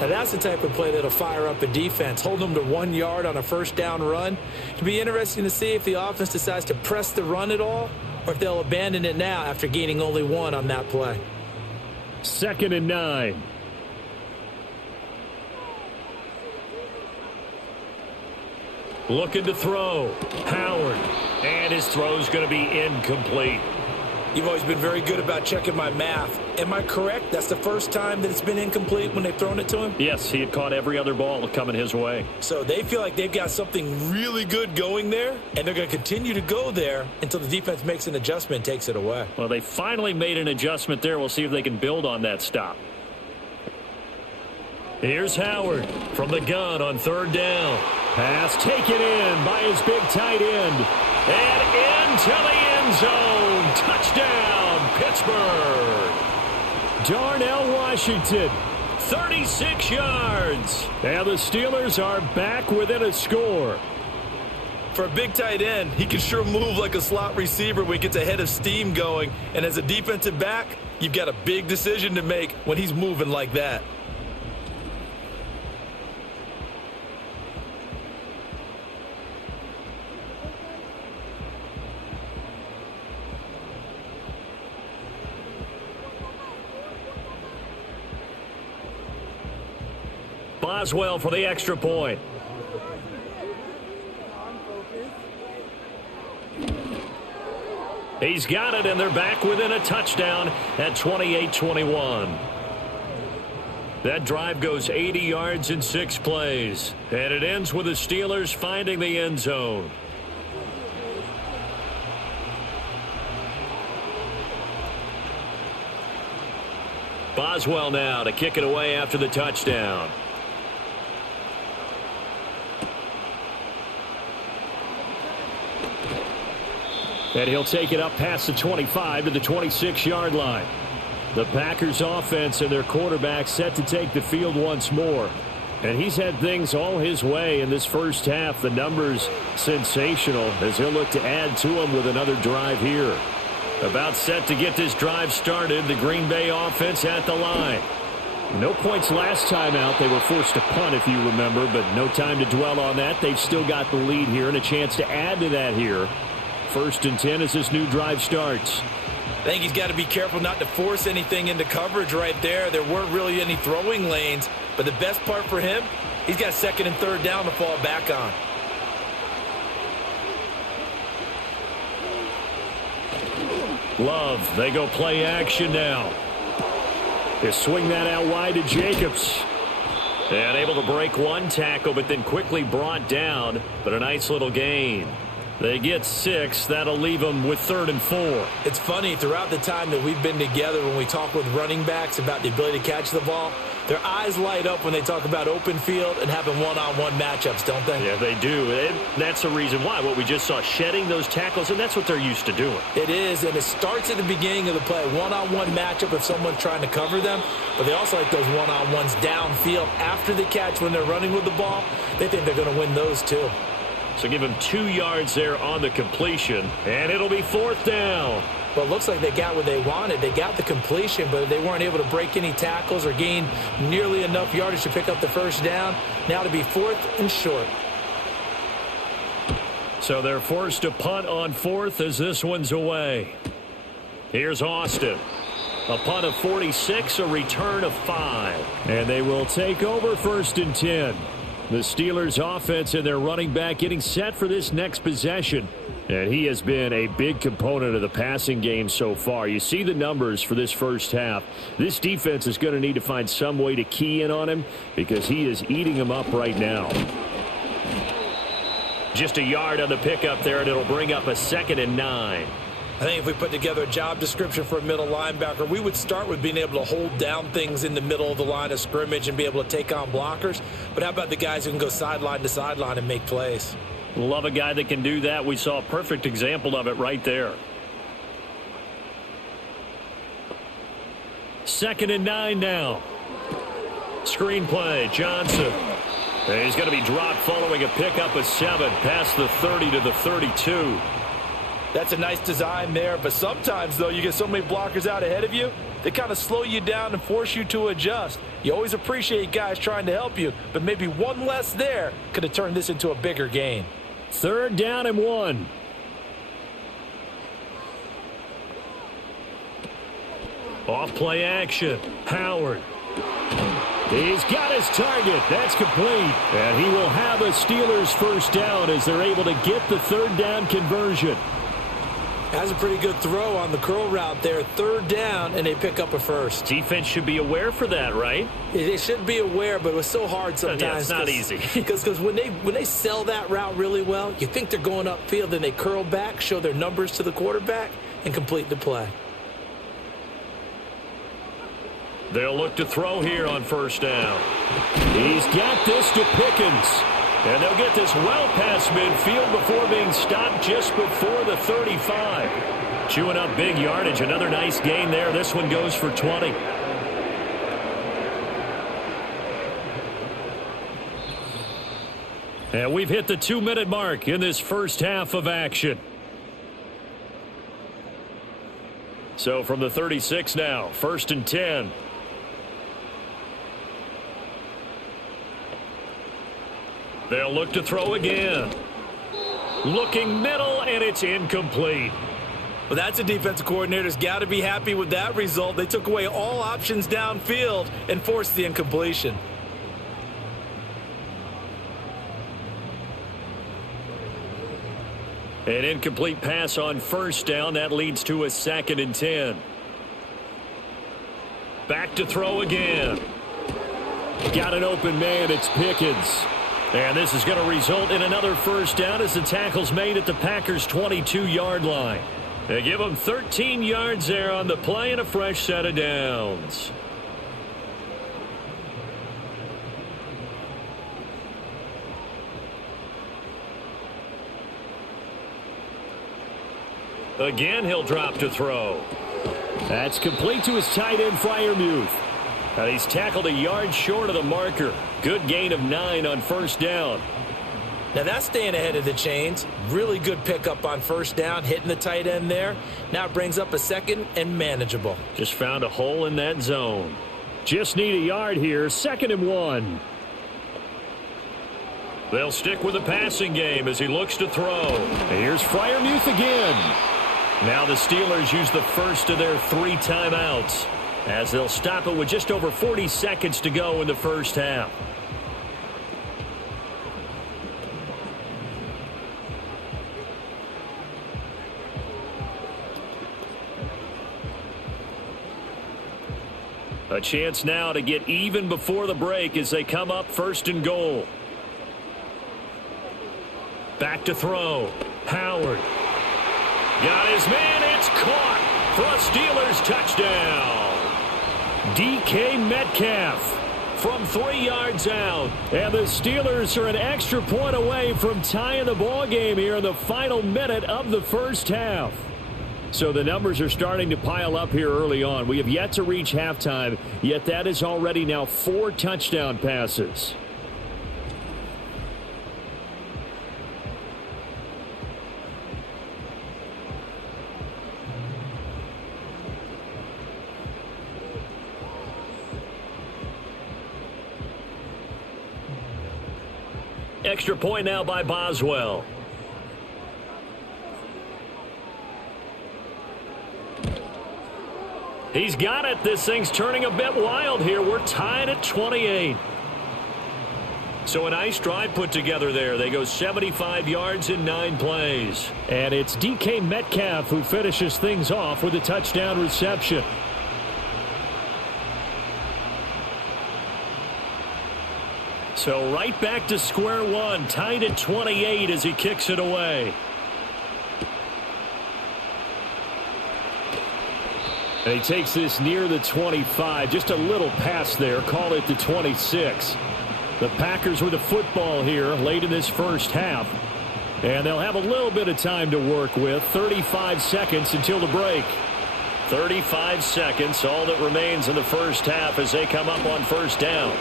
Now that's the type of play that'll fire up a defense. Hold them to 1 yard on a first down run. It'll be interesting to see if the offense decides to press the run at all or if they'll abandon it now after gaining only 1 on that play. 2nd and 9. Looking to throw. Howard. And his throw's going to be incomplete. You've always been very good about checking my math. Am I correct? That's the first time that it's been incomplete when they've thrown it to him? Yes, he had caught every other ball coming his way. So they feel like they've got something really good going there, and they're going to continue to go there until the defense makes an adjustment and takes it away. Well, they finally made an adjustment there. We'll see if they can build on that stop. Here's Howard from the gun on 3rd down. Pass taken in by his big tight end. And into the end zone. Touchdown, Pittsburgh. Darnell Washington, 36 yards. And the Steelers are back within a score. For a big tight end, he can sure move like a slot receiver when he gets a head of steam going. And as a defensive back, you've got a big decision to make when he's moving like that. Boswell for the extra point. He's got it, and they're back within a touchdown at 28-21. That drive goes 80 yards in 6 plays, and it ends with the Steelers finding the end zone. Boswell now to kick it away after the touchdown. And he'll take it up past the 25 to the 26-yard line. The Packers offense and their quarterback set to take the field once more. And he's had things all his way in this first half. The numbers sensational as he'll look to add to them with another drive here. About set to get this drive started, the Green Bay offense at the line. No points last time out. They were forced to punt, if you remember, but no time to dwell on that. They've still got the lead here and a chance to add to that here. 1st and 10 as this new drive starts. I think he's got to be careful not to force anything into coverage right there. There weren't really any throwing lanes, but the best part for him, he's got 2nd and 3rd down to fall back on. Love, they go play action now. They swing that out wide to Jacobs. And able to break 1 tackle, but then quickly brought down, but a nice little gain. They get 6. That'll leave them with 3rd and 4. It's funny, throughout the time that we've been together, when we talk with running backs about the ability to catch the ball, their eyes light up when they talk about open field and having one-on-one matchups, don't they? Yeah, they do. And that's the reason why. What we just saw, shedding those tackles, and that's what they're used to doing. It is, and it starts at the beginning of the play. One-on-one matchup if someone's trying to cover them, but they also like those one-on-ones downfield after the catch when they're running with the ball. They think they're going to win those too. So give him 2 yards there on the completion, and it'll be 4th down. Well, it looks like they got what they wanted. They got the completion, but they weren't able to break any tackles or gain nearly enough yardage to pick up the first down. Now to be 4th and short. So they're forced to punt on 4th as this one's away. Here's Austin. A punt of 46, a return of 5. And they will take over 1st and 10. The Steelers offense and their running back getting set for this next possession. And he has been a big component of the passing game so far. You see the numbers for this first half. This defense is going to need to find some way to key in on him because he is eating them up right now. Just a yard on the pickup there, and it'll bring up a 2nd and 9. I think if we put together a job description for a middle linebacker, we would start with being able to hold down things in the middle of the line of scrimmage and be able to take on blockers. But how about the guys who can go sideline to sideline and make plays? Love a guy that can do that. We saw a perfect example of it right there. 2nd and 9 now. Screen play, Johnson. And he's going to be dropped following a pickup of 7 past the 30 to the 32. That's a nice design there, but sometimes, though, you get so many blockers out ahead of you, they kind of slow you down and force you to adjust. You always appreciate guys trying to help you, but maybe one less there could have turned this into a bigger gain. 3rd down and 1. Off play action. Howard. He's got his target. That's complete. And he will have a Steelers first down as they're able to get the 3rd down conversion. That's a pretty good throw on the curl route there. 3rd down, and they pick up a first. Defense should be aware for that, right? They should be aware, but it was so hard sometimes. Yeah, it's not easy. Because when they sell that route really well, you think they're going upfield, then they curl back, show their numbers to the quarterback, and complete the play. They'll look to throw here on 1st down. He's got this to Pickens. And they'll get this well past midfield before being stopped just before the 35. Chewing up big yardage. Another nice gain there. This one goes for 20. And we've hit the 2-minute mark in this first half of action. So from the 36 now, 1st and 10. They'll look to throw again. Looking middle, and it's incomplete. Well, that's a defensive coordinator's got to be happy with that result. They took away all options downfield and forced the incompletion. An incomplete pass on 1st down. That leads to a 2nd and 10. Back to throw again. Got an open man. It's Pickens. And this is going to result in another 1st down as the tackle's made at the Packers' 22-yard line. They give them 13 yards there on the play and a fresh set of downs. Again, he'll drop to throw. That's complete to his tight end, Freiermuth. And he's tackled a yard short of the marker. Good gain of 9 on 1st down. Now that's staying ahead of the chains. Really good pickup on 1st down, hitting the tight end there. Now it brings up a 2nd and manageable. Just found a hole in that zone. Just need a yard here. 2nd and 1. They'll stick with the passing game as he looks to throw. And here's Freiermuth again. Now the Steelers use the first of their 3 timeouts, as they'll stop it with just over 40 seconds to go in the first half. A chance now to get even before the break as they come up 1st and goal. Back to throw. Howard. Got his man. It's caught for a Steelers touchdown. DK Metcalf from 3 yards out. And the Steelers are an extra point away from tying the ball game here in the final minute of the first half. So the numbers are starting to pile up here early on. We have yet to reach halftime, yet that is already now 4 touchdown passes. Extra point now by Boswell. He's got it. This thing's turning a bit wild here. We're tied at 28. So a nice drive put together there. They go 75 yards in 9 plays. And it's DK Metcalf who finishes things off with a touchdown reception. So right back to square one, tied at 28 as he kicks it away. And he takes this near the 25, just a little pass there, call it the 26. The Packers with the football here late in this first half. And they'll have a little bit of time to work with, 35 seconds until the break. 35 seconds, all that remains in the first half as they come up on first down.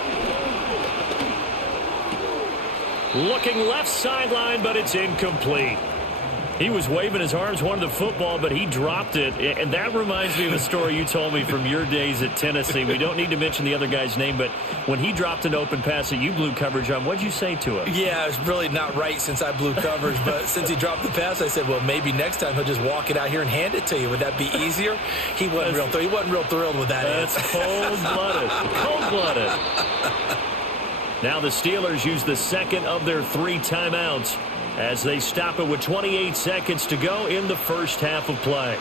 Looking left sideline, but it's incomplete. He was waving his arms, wanted the football, but he dropped it. And that reminds me of a story you told me from your days at Tennessee. We don't need to mention the other guy's name, but when he dropped an open pass that you blew coverage on, what'd you say to him? Yeah, it's really not right since I blew coverage, but since he dropped the pass, I said, well, maybe next time he'll just walk it out here and hand it to you. Would that be easier? He wasn't real thrilled with that. That's cold-blooded. Cold-blooded. Now the Steelers use the second of their 3 timeouts as they stop it with 28 seconds to go in the first half of play.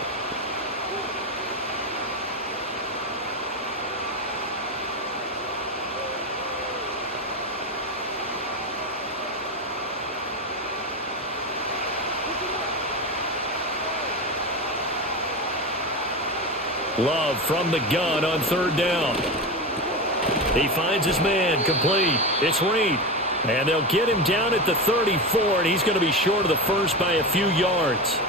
Love from the gun on 3rd down. He finds his man, complete. It's Reed. And they'll get him down at the 34, and he's going to be short of the first by a few yards.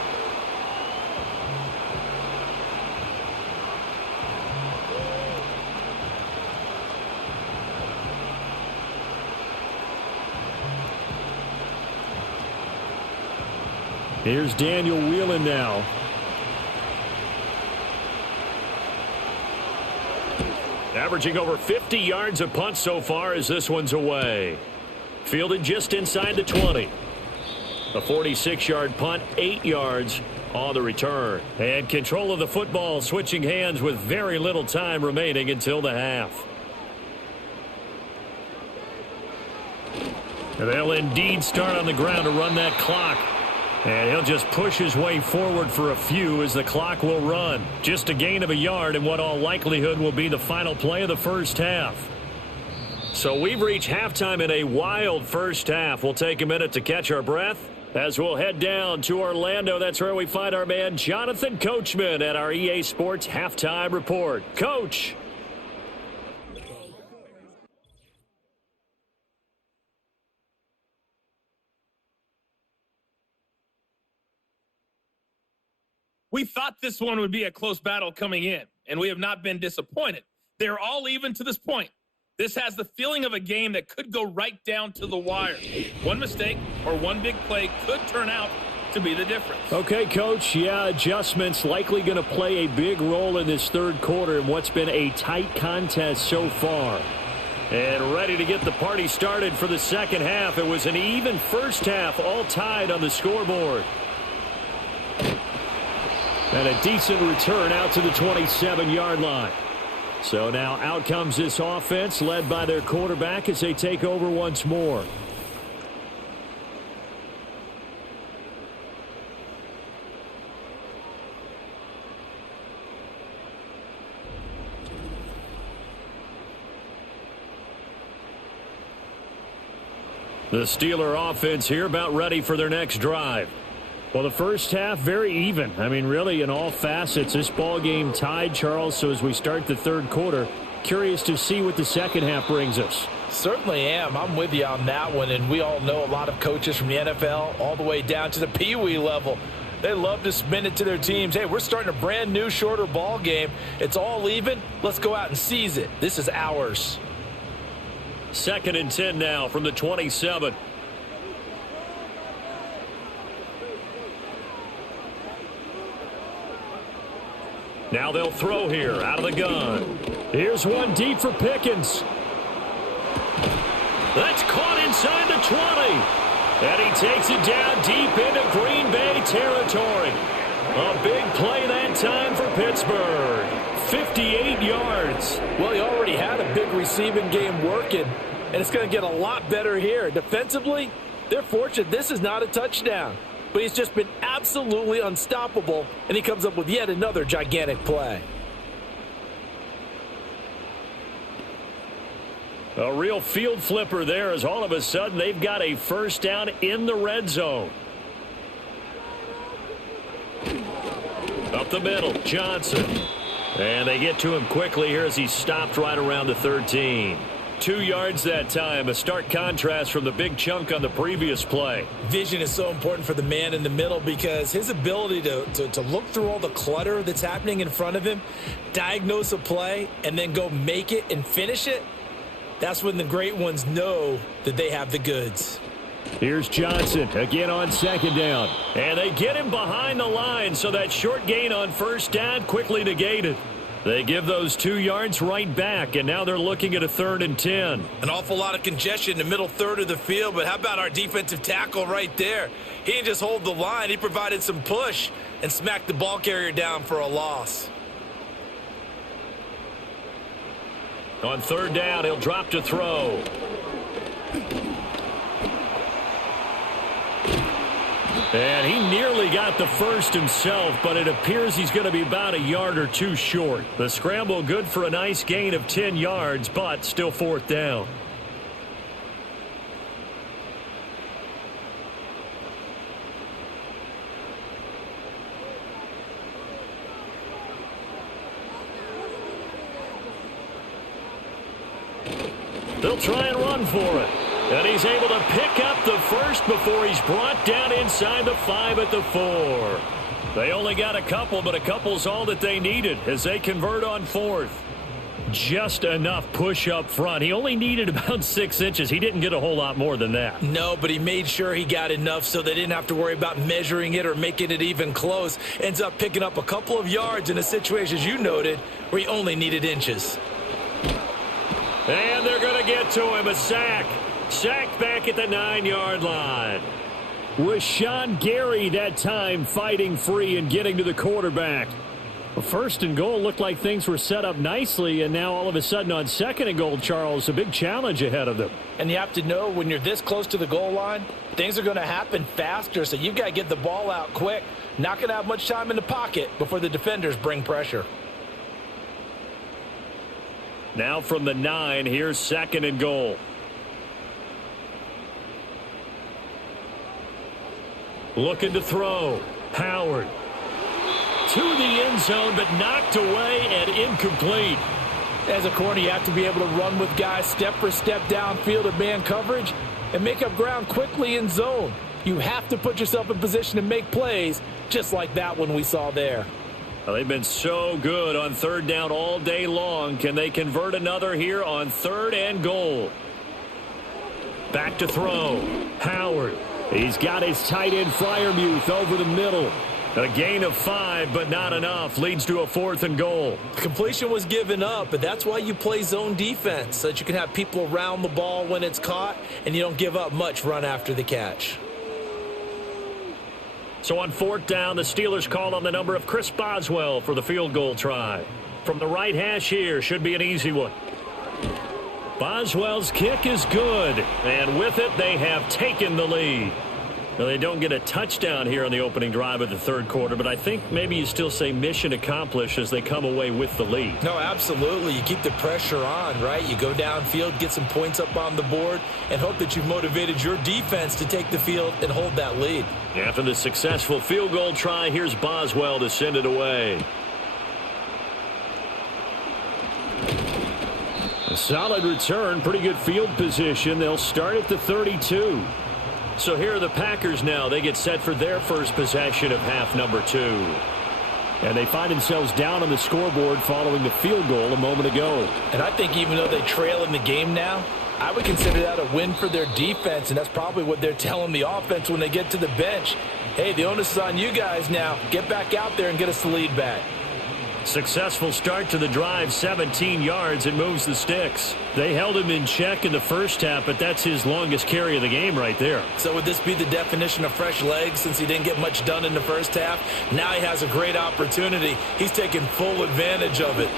Here's Daniel Whelan now. Averaging over 50 yards a punt so far as this one's away. Fielded just inside the 20. A 46-yard punt, 8 yards on the return. And control of the football switching hands with very little time remaining until the half. And they'll indeed start on the ground to run that clock. And he'll just push his way forward for a few as the clock will run. Just a gain of a yard in what all likelihood will be the final play of the first half. So we've reached halftime in a wild first half. We'll take a minute to catch our breath as we'll head down to Orlando. That's where we find our man Jonathan Coachman at our EA Sports Halftime Report. Coach. We thought this one would be a close battle coming in, and we have not been disappointed. They're all even to this point. This has the feeling of a game that could go right down to the wire. One mistake or one big play could turn out to be the difference. Okay, Coach. Yeah, adjustments likely going to play a big role in this third quarter in what's been a tight contest so far. And ready to get the party started for the second half. It was an even first half, all tied on the scoreboard. And a decent return out to the 27-yard line. So now out comes this offense led by their quarterback as they take over once more. The Steeler offense here about ready for their next drive. Well, the first half, very even. I mean, really, in all facets, this ball game tied, Charles. So as we start the third quarter, curious to see what the second half brings us. Certainly am. I'm with you on that one. And we all know a lot of coaches from the NFL all the way down to the Pee-wee level. They love to spin it to their teams. Hey, we're starting a brand new, shorter ball game. It's all even. Let's go out and seize it. This is ours. 2nd and 10 now from the 27. Now they'll throw here out of the gun. Here's one deep for Pickens. That's caught inside the 20. And he takes it down deep into Green Bay territory. A big play that time for Pittsburgh. 58 yards. Well, he already had a big receiving game working, and it's going to get a lot better here. Defensively, they're fortunate this is not a touchdown. But he's just been absolutely unstoppable, and he comes up with yet another gigantic play. A real field flipper there as all of a sudden they've got a first down in the red zone. Up the middle, Johnson. And they get to him quickly here as he stopped right around the 13. 2 yards that time, a stark contrast from the big chunk on the previous play. Vision is so important for the man in the middle because his ability to look through all the clutter that's happening in front of him, diagnose a play, and then go make it and finish it, that's when the great ones know that they have the goods. Here's Johnson again on second down. And they get him behind the line, so that short gain on first down quickly negated. They give those 2 yards right back, and now they're looking at a 3rd and 10. An awful lot of congestion in the middle third of the field, but how about our defensive tackle right there? He didn't just hold the line. He provided some push and smacked the ball carrier down for a loss. On 3rd down, he'll drop to throw. And he nearly got the first himself, but it appears he's going to be about a yard or 2 short. The scramble good for a nice gain of 10 yards, but still 4th down. They'll try and run for it. And he's able to pick up the first before he's brought down inside the 5 at the 4. They only got a couple, but a couple's all that they needed as they convert on 4th. Just enough push up front. He only needed about 6 inches. He didn't get a whole lot more than that. No, but he made sure he got enough so they didn't have to worry about measuring it or making it even close. Ends up picking up a couple of yards in a situation, as you noted, where he only needed inches. And they're going to get to him. A sack. Sacked back at the 9-yard line. Rashawn Gary that time fighting free and getting to the quarterback. Well, 1st and goal looked like things were set up nicely, and now all of a sudden on 2nd and goal, Charles, a big challenge ahead of them. And you have to know when you're this close to the goal line, things are going to happen faster, so you've got to get the ball out quick. Not going to have much time in the pocket before the defenders bring pressure. Now from the 9, here's 2nd and goal. Looking to throw. Howard. To the end zone, but knocked away and incomplete. As a corner, you have to be able to run with guys step for step downfield of man coverage and make up ground quickly in zone. You have to put yourself in position to make plays, just like that one we saw there. Well, they've been so good on 3rd down all day long. Can they convert another here on 3rd and goal? Back to throw. Howard. He's got his tight end Freiermuth over the middle. A gain of 5, but not enough. Leads to a 4th and goal. Completion was given up, but that's why you play zone defense, so that you can have people around the ball when it's caught, and you don't give up much run after the catch. So on 4th down, the Steelers call on the number of Chris Boswell for the field goal try. From the right hash here, should be an easy one. Boswell's kick is good, and with it, they have taken the lead. Now, they don't get a touchdown here on the opening drive of the 3rd quarter, but I think maybe you still say mission accomplished as they come away with the lead. No, absolutely. You keep the pressure on, right? You go downfield, get some points up on the board, and hope that you've motivated your defense to take the field and hold that lead. After the successful field goal try, here's Boswell to send it away. A solid return, pretty good field position. They'll start at the 32. So here are the Packers now. They get set for their first possession of half number 2. And they find themselves down on the scoreboard following the field goal a moment ago. And I think even though they trail in the game now, I would consider that a win for their defense, and that's probably what they're telling the offense when they get to the bench. Hey, the onus is on you guys now. Get back out there and get us the lead back. Successful start to the drive, 17 yards, and moves the sticks. They held him in check in the first half, but that's his longest carry of the game right there. So would this be the definition of fresh legs since he didn't get much done in the first half? Now he has a great opportunity. He's taking full advantage of it.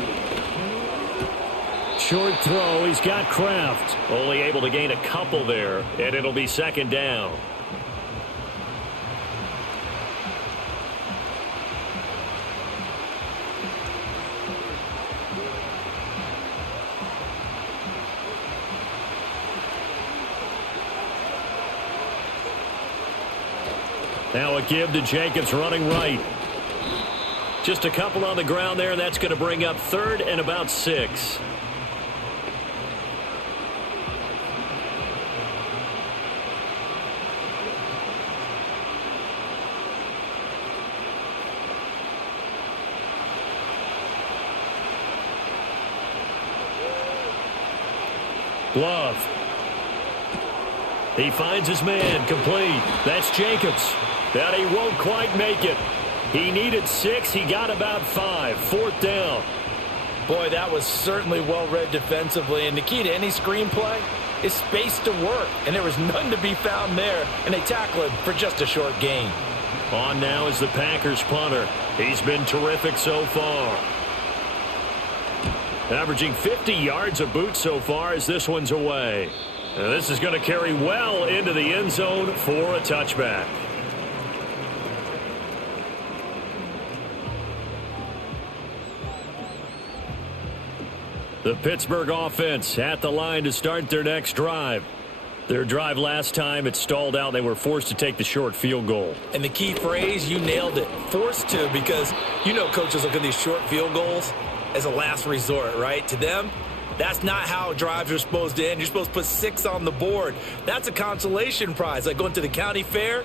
Short throw, he's got Kraft. Only able to gain a couple there, and it'll be 2nd down. Now a give to Jacobs running right. Just a couple on the ground there, and that's going to bring up 3rd and about 6. Love. He finds his man, complete. That's Jacobs. That he won't quite make it. He needed 6. He got about 5. 4th down. Boy, that was certainly well-read defensively. And the key to any screenplay is space to work. And there was none to be found there. And they tackle him for just a short gain. On now is the Packers punter. He's been terrific so far. Averaging 50 yards a boot so far as this one's away. And this is going to carry well into the end zone for a touchback. The Pittsburgh offense at the line to start their next drive. Their drive last time, it stalled out. They were forced to take the short field goal. And the key phrase, you nailed it. Forced to, because you know coaches look at these short field goals as a last resort, right? To them, that's not how drives are supposed to end. You're supposed to put 6 on the board. That's a consolation prize. Like going to the county fair,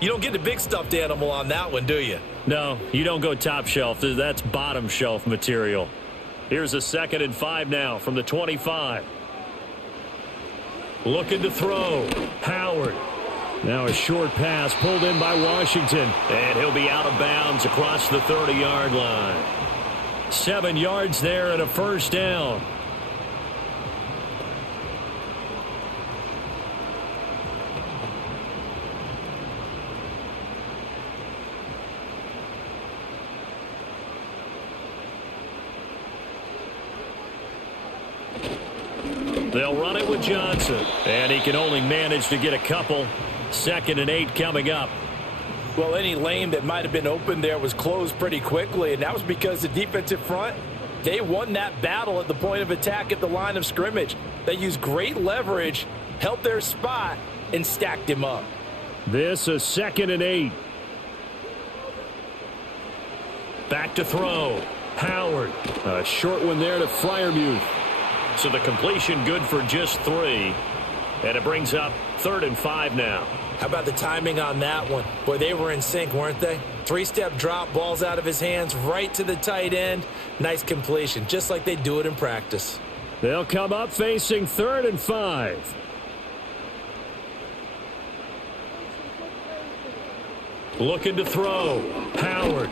you don't get the big stuffed animal on that one, do you? No, you don't go top shelf. That's bottom shelf material. Here's a 2nd and 5 now from the 25. Looking to throw. Howard. Now a short pass pulled in by Washington. And he'll be out of bounds across the 30-yard line. 7 yards there and a 1st down. They'll run it with Johnson. And he can only manage to get a couple. 2nd and 8 coming up. Well, any lane that might have been open there was closed pretty quickly, and that was because the defensive front, they won that battle at the point of attack at the line of scrimmage. They used great leverage, held their spot, and stacked him up. This a 2nd and 8. Back to throw. Howard. A short one there to Freiermuth. So the completion good for just 3. And it brings up 3rd and 5 now. How about the timing on that one? Boy, they were in sync, weren't they? 3-step drop, balls out of his hands, right to the tight end. Nice completion, just like they do it in practice. They'll come up facing 3rd and 5. Looking to throw. Howard.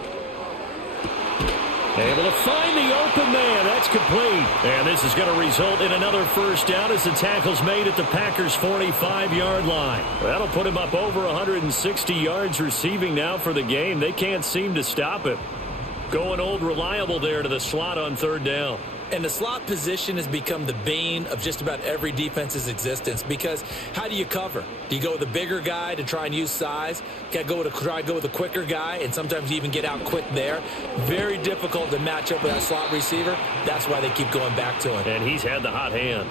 Able to find the open man. That's complete. And this is going to result in another 1st down as the tackle's made at the Packers' 45-yard line. That'll put him up over 160 yards receiving now for the game. They can't seem to stop it. Going old reliable there to the slot on 3rd down. And the slot position has become the bane of just about every defense's existence, because how do you cover? Do you go with a bigger guy to try and use size? Try to go with a quicker guy, and sometimes you even get out quick there. Very difficult to match up with that slot receiver. That's why they keep going back to him. And he's had the hot hand.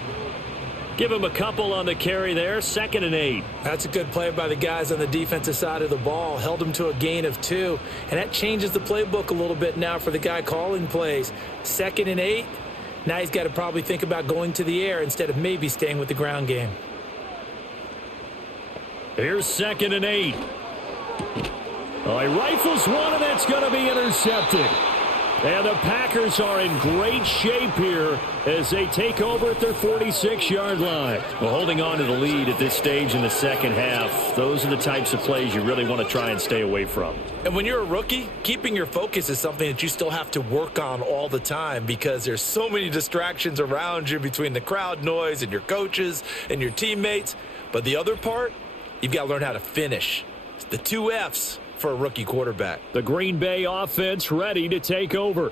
Give him a couple on the carry there. 2nd and 8. That's a good play by the guys on the defensive side of the ball. Held him to a gain of 2. And that changes the playbook a little bit now for the guy calling plays. 2nd and 8. Now he's got to probably think about going to the air instead of maybe staying with the ground game. Here's 2nd and 8. Oh, he rifles one, and that's going to be intercepted. And the Packers are in great shape here as they take over at their 46-yard line. Well, holding on to the lead at this stage in the second half, those are the types of plays you really want to try and stay away from. And when you're a rookie, keeping your focus is something that you still have to work on all the time, because there's so many distractions around you between the crowd noise and your coaches and your teammates. But the other part, you've got to learn how to finish. It's the 2 F's for a rookie quarterback. The Green Bay offense ready to take over.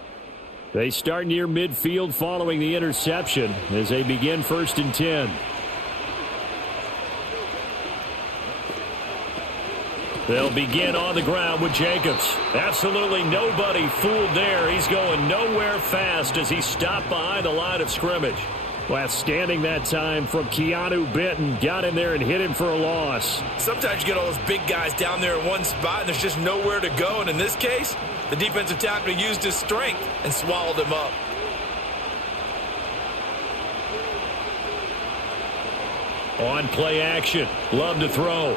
They start near midfield following the interception as they begin 1st and 10. They'll begin on the ground with Jacobs. Absolutely nobody fooled there. He's going nowhere fast as he stopped behind the line of scrimmage. Outstanding that time from Keanu Benton. Got in there and hit him for a loss. Sometimes you get all those big guys down there in one spot and there's just nowhere to go. And in this case, the defensive tackle used his strength and swallowed him up. On play action. Love to throw.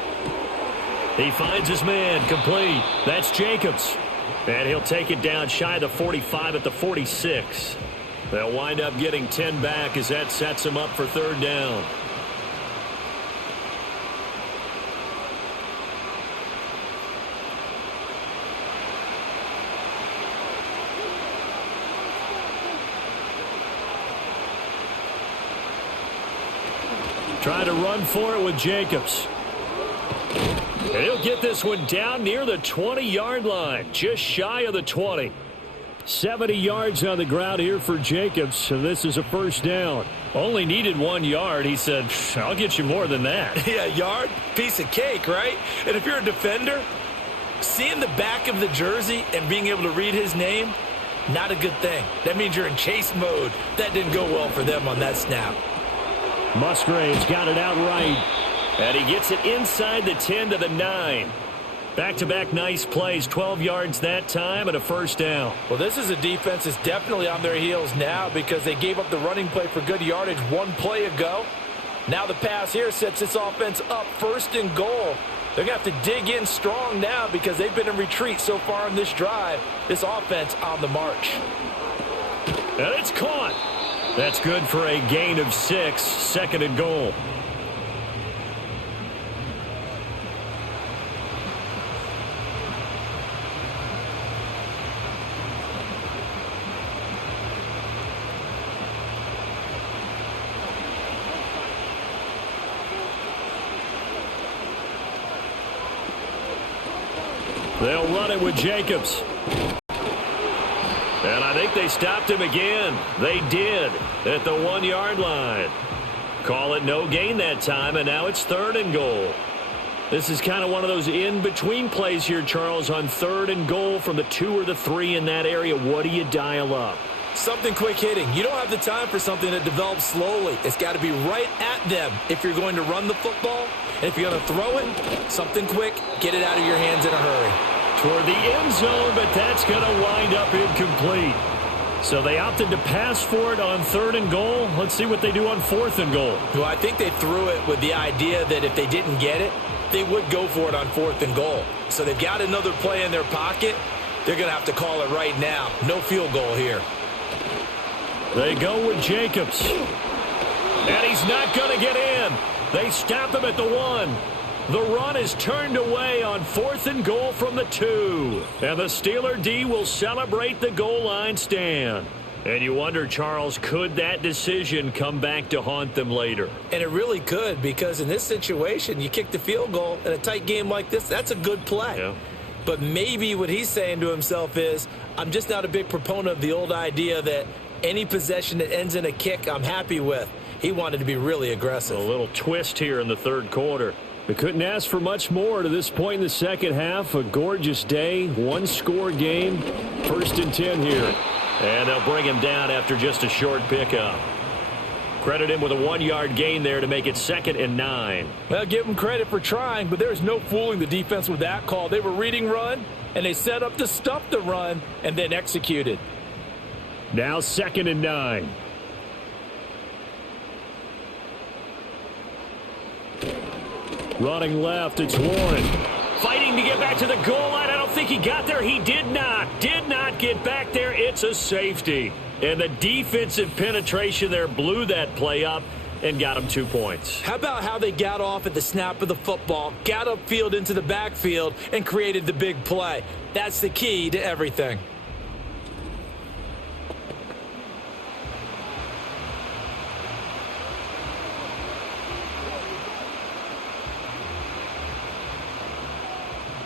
He finds his man. Complete. That's Jacobs. And he'll take it down shy of the 45 at the 46. They'll wind up getting 10 back as that sets him up for 3rd down. Trying to run for it with Jacobs. And he'll get this one down near the 20-yard line, just shy of the 20. 70 yards on the ground here for Jacobs, and this is a first down. Only needed 1 yard. He said, I'll get you more than that. Yeah, yard, piece of cake, right? And if you're a defender, seeing the back of the jersey and being able to read his name, not a good thing. That means you're in chase mode. That didn't go well for them on that snap. Musgrave's got it out right. And he gets it inside the 10 to the 9. Back-to-back nice plays, 12 yards that time and a first down. Well, this is a defense that's definitely on their heels now because they gave up the running play for good yardage 1 play ago. Now the pass here sets this offense up first and goal. They're going to have to dig in strong now because they've been in retreat so far in this drive. This offense on the march. And it's caught. That's good for a gain of 6, second and goal. They'll run it with Jacobs. And I think they stopped him again. They did at the 1-yard line. Call it no gain that time, and now it's third and goal. This is kind of one of those in-between plays here, Charles, on third and goal from the 2 or the 3 in that area. What do you dial up? Something quick hitting. You don't have the time for something that develops slowly. It's got to be right at them if you're going to run the football. And if you're going to throw it, something quick, get it out of your hands in a hurry. Toward the end zone, but that's going to wind up incomplete. So they opted to pass for it on third and goal. Let's see what they do on fourth and goal. Well, I think they threw it with the idea that if they didn't get it, they would go for it on fourth and goal. So they've got another play in their pocket. They're going to have to call it right now. No field goal here. They go with Jacobs. And he's not going to get in. They stop him at the 1. The run is turned away on fourth and goal from the 2. And the Steeler D will celebrate the goal line stand. And you wonder, Charles, could that decision come back to haunt them later? And it really could, because in this situation, you kick the field goal in a tight game like this, that's a good play. Yeah. But maybe what he's saying to himself is, I'm just not a big proponent of the old idea that any possession that ends in a kick I'm happy with. He wanted to be really aggressive. A little twist here in the third quarter. We couldn't ask for much more to this point in the second half. A gorgeous day, 1-score game, 1st and 10 here. And they'll bring him down after just a short pickup. Credit him with a 1-yard gain there to make it 2nd and 9. Well, give him credit for trying, but there's no fooling the defense with that call. They were reading run, and they set up to stuff the run and then executed. Now 2nd and 9. Running left, it's Warren. Fighting to get back to the goal line. I don't think he got there. He did not get back there. It's a safety. And the defensive penetration there blew that play up and got him 2 points. How about how they got off at the snap of the football, got upfield into the backfield, and created the big play? That's the key to everything.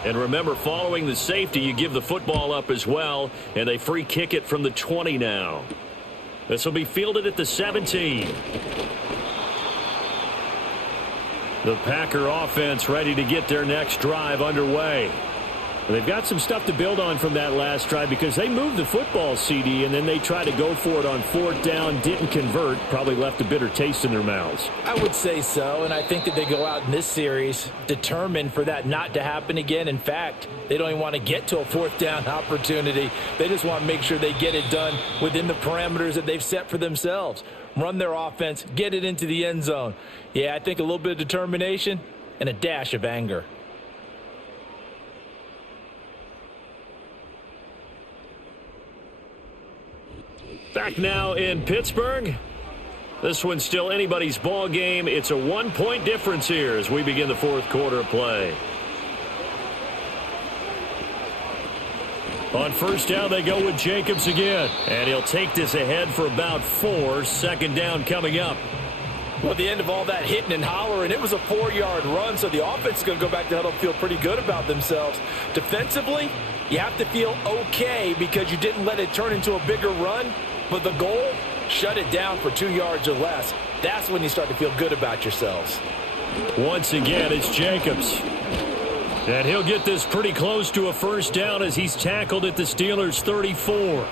And remember, following the safety, you give the football up as well, and they free kick it from the 20 now. This will be fielded at the 17. The Packer offense ready to get their next drive underway. They've got some stuff to build on from that last drive because they moved the football, CD, and then they tried to go for it on 4th down, didn't convert, probably left a bitter taste in their mouths. I would say so, and I think that they go out in this series determined for that not to happen again. In fact, they don't even want to get to a 4th down opportunity. They just want to make sure they get it done within the parameters that they've set for themselves. Run their offense, get it into the end zone. Yeah, I think a little bit of determination and a dash of anger. Back now in Pittsburgh. This one's still anybody's ball game. It's a 1-point difference here as we begin the 4th quarter of play. On 1st down, they go with Jacobs again. And he'll take this ahead for about 4. 2nd down coming up. Well, at the end of all that hitting and hollering, it was a 4-yard run, so the offense is going to go back to huddle and feel pretty good about themselves. Defensively, you have to feel okay because you didn't let it turn into a bigger run, but the goal, shut it down for 2 yards or less. That's when you start to feel good about yourselves. Once again, it's Jacobs. And he'll get this pretty close to a first down as he's tackled at the Steelers' 34.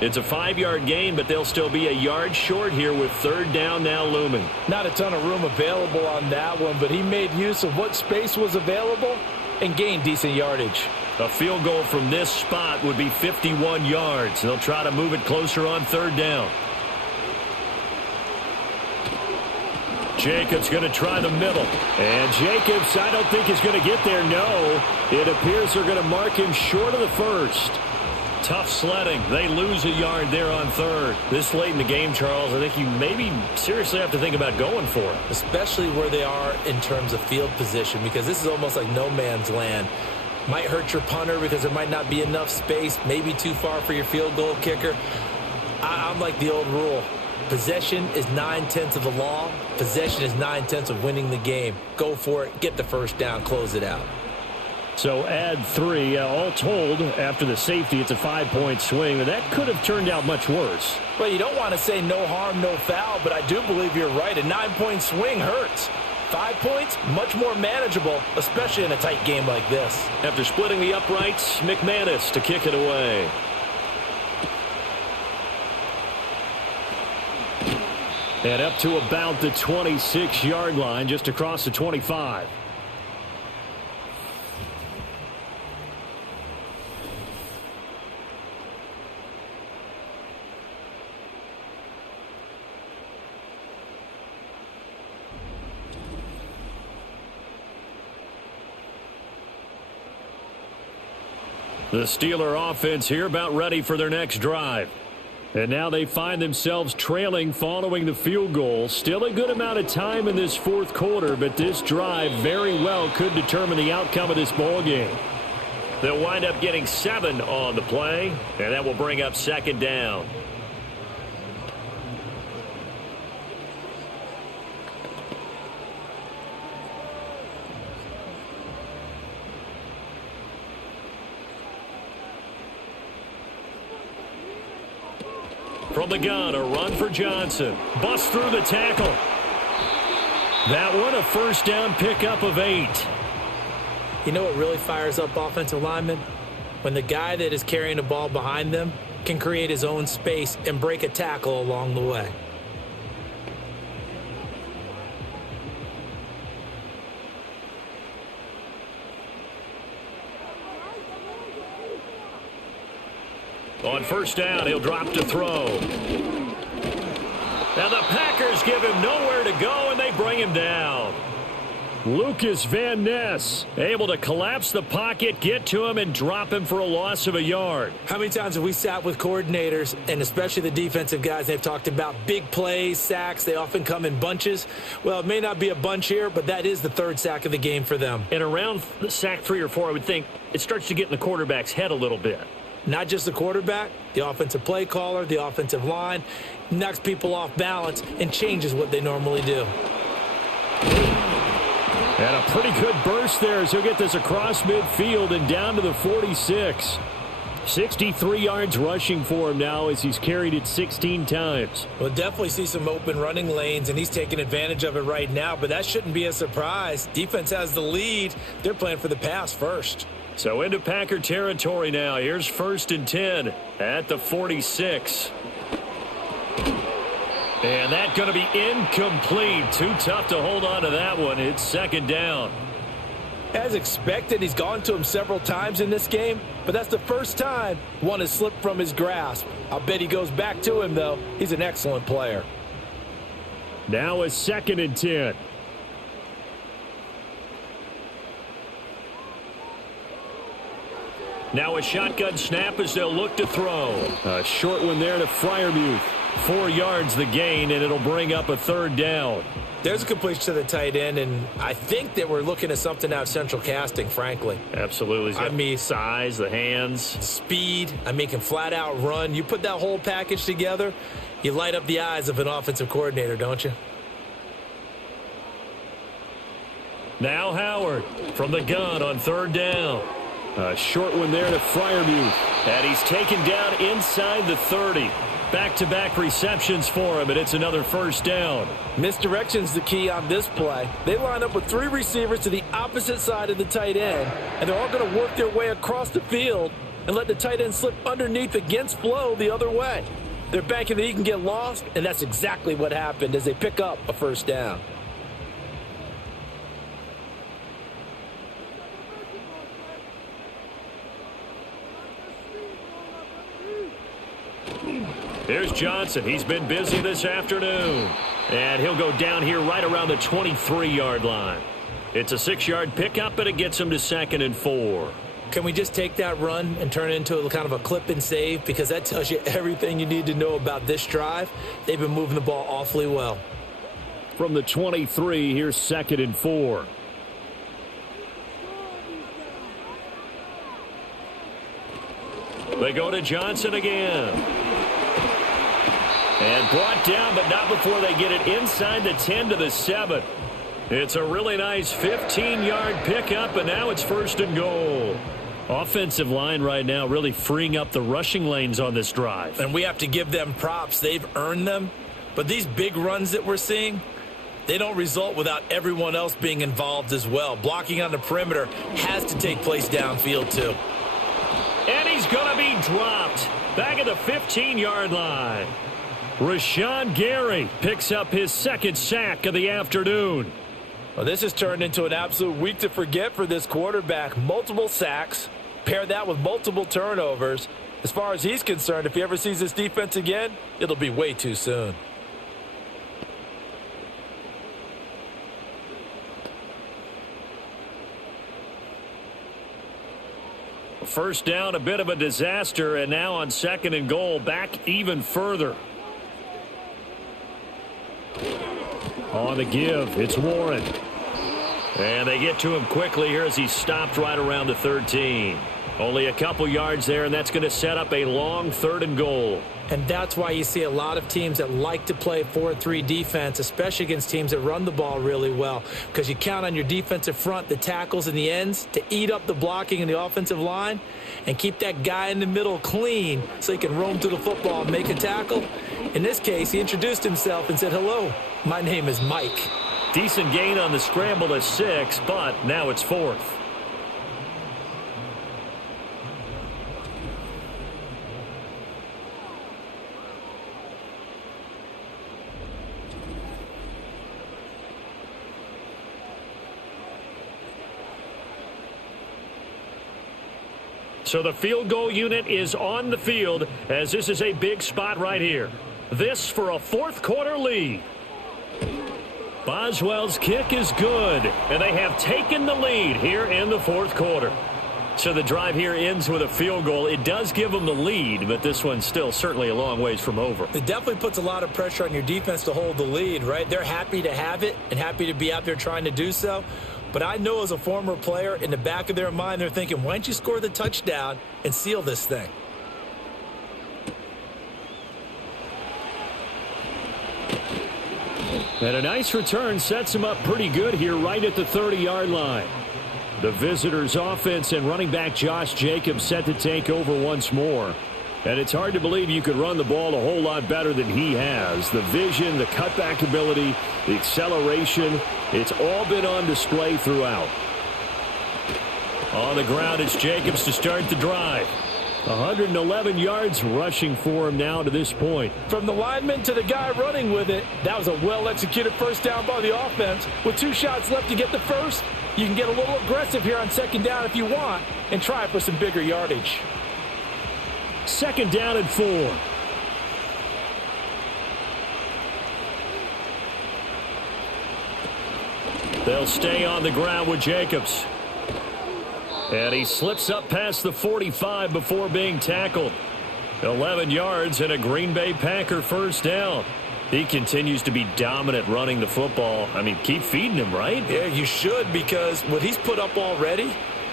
It's a 5-yard gain, but they'll still be a yard short here with third down now looming. Not a ton of room available on that one, but he made use of what space was available and gained decent yardage. A field goal from this spot would be 51 yards. They'll try to move it closer on third down. Jacobs going to try the middle. And Jacobs, I don't think is going to get there. No, it appears they're going to mark him short of the first. Tough sledding. They lose a yard there on third. This late in the game, Charles, I think you maybe seriously have to think about going for it. Especially where they are in terms of field position, because this is almost like no man's land. Might hurt your punter because there might not be enough space, maybe too far for your field goal kicker. I'm like the old rule. Possession is 9/10 of the law. Possession is 9/10 of winning the game. Go for it. Get the first down. Close it out. So add 3. All told, after the safety, it's a 5-point swing. And that could have turned out much worse. Well, you don't want to say no harm, no foul, but I do believe you're right. A 9-point swing hurts. 5 points, much more manageable, especially in a tight game like this. After splitting the uprights, McManus to kick it away. And up to about the 26-yard line, just across the 25. The Steeler offense here about ready for their next drive. And now they find themselves trailing following the field goal. Still a good amount of time in this fourth quarter, but this drive very well could determine the outcome of this ball game. They'll wind up getting 7 on the play, and that will bring up second down. From the gun, a run for Johnson. Busts through the tackle. That one, a first down pickup of 8. You know what really fires up offensive linemen? When the guy that is carrying the ball behind them can create his own space and break a tackle along the way. On first down, he'll drop to throw. Now the Packers give him nowhere to go, and they bring him down. Lucas Van Ness able to collapse the pocket, get to him, and drop him for a loss of a yard. How many times have we sat with coordinators, and especially the defensive guys, they've talked about big plays, sacks. They often come in bunches. Well, it may not be a bunch here, but that is the 3rd sack of the game for them. And around sack 3 or 4, I would think it starts to get in the quarterback's head a little bit. Not just the quarterback, the offensive play caller, the offensive line, knocks people off balance and changes what they normally do. And a pretty good burst there as he'll get this across midfield and down to the 46. 63 yards rushing for him now as he's carried it 16 times. We'll definitely see some open running lanes, and he's taking advantage of it right now, but that shouldn't be a surprise. Defense has the lead. They're playing for the pass first. So into Packer territory now. Here's 1st and 10 at the 46. And that's going to be incomplete. Too tough to hold on to that one. It's second down. As expected, he's gone to him several times in this game, but that's the first time one has slipped from his grasp. I'll bet he goes back to him, though. He's an excellent player. Now a 2nd and 10. Now a shotgun snap as they'll look to throw. A short one there to Freiermuth. 4 yards the gain, and it'll bring up a 3rd down. There's a completion to the tight end, and I think that we're looking at something out of central casting, frankly. Absolutely. I mean, size, the hands. Speed. I mean, can flat out run. You put that whole package together, you light up the eyes of an offensive coordinator, don't you? Now Howard from the gun on third down. A short one there to Freiermuth. And he's taken down inside the 30. Back-to-back receptions for him, and it's another first down. Misdirection's the key on this play. They line up with 3 receivers to the opposite side of the tight end, and they're all going to work their way across the field and let the tight end slip underneath against flow the other way. They're banking that he can get lost, and that's exactly what happened as they pick up a first down. Here's Johnson. He's been busy this afternoon. And he'll go down here right around the 23-yard line. It's a 6-yard pickup, and it gets him to 2nd and 4. Can we just take that run and turn it into a kind of a clip and save? Because that tells you everything you need to know about this drive. They've been moving the ball awfully well. From the 23, here's 2nd and 4. They go to Johnson again. And brought down, but not before they get it inside the 10 to the 7. It's a really nice 15-yard pickup, and now it's 1st and goal. Offensive line right now really freeing up the rushing lanes on this drive. And we have to give them props. They've earned them. But these big runs that we're seeing, they don't result without everyone else being involved as well. Blocking on the perimeter has to take place downfield too. And he's going to be dropped back at the 15-yard line. Rashawn Gary picks up his 2nd sack of the afternoon. Well, this has turned into an absolute week to forget for this quarterback. Multiple sacks, pair that with multiple turnovers. As far as he's concerned, if he ever sees this defense again, it'll be way too soon. First down, a bit of a disaster, and now on 2nd and goal, back even further. On the give, it's Warren. And they get to him quickly here as he's stopped right around the 13. Only a couple yards there, and that's going to set up a long 3rd and goal. And that's why you see a lot of teams that like to play 4-3 defense, especially against teams that run the ball really well, because you count on your defensive front, the tackles and the ends, to eat up the blocking in the offensive line and keep that guy in the middle clean so he can roam through the football and make a tackle. In this case, he introduced himself and said, "Hello, my name is Mike." Decent gain on the scramble to 6, but now it's 4th. So the field goal unit is on the field as this is a big spot right here. This for a 4th quarter lead. Boswell's kick is good, and they have taken the lead here in the 4th quarter. So the drive here ends with a field goal. It does give them the lead, but this one's still certainly a long ways from over. It definitely puts a lot of pressure on your defense to hold the lead, right? They're happy to have it and happy to be out there trying to do so. But I know as a former player, in the back of their mind, they're thinking, why don't you score the touchdown and seal this thing? And a nice return sets him up pretty good here right at the 30-yard line. The visitors' offense and running back Josh Jacobs set to take over once more. And it's hard to believe you could run the ball a whole lot better than he has. The vision, the cutback ability, the acceleration, it's all been on display throughout. On the ground, it's Jacobs to start the drive. 111 yards rushing for him now to this point. From the lineman to the guy running with it, that was a well-executed first down by the offense. With 2 shots left to get the first, you can get a little aggressive here on 2nd down if you want and try for some bigger yardage. 2nd down and 4. They'll stay on the ground with Jacobs. And he slips up past the 45 before being tackled. 11 yards and a Green Bay Packer first down. He continues to be dominant running the football. I mean, keep feeding him, right? Yeah, you should, because what he's put up already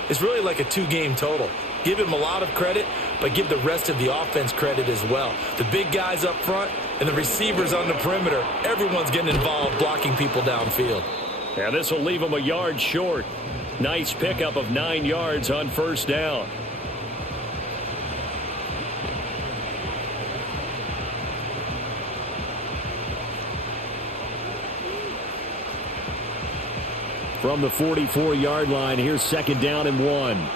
is really like a 2-game total. Give him a lot of credit, but give the rest of the offense credit as well. The big guys up front and the receivers on the perimeter, everyone's getting involved blocking people downfield. And this will leave them a yard short. Nice pickup of 9 yards on first down. From the 44-yard line, here's second down and 1.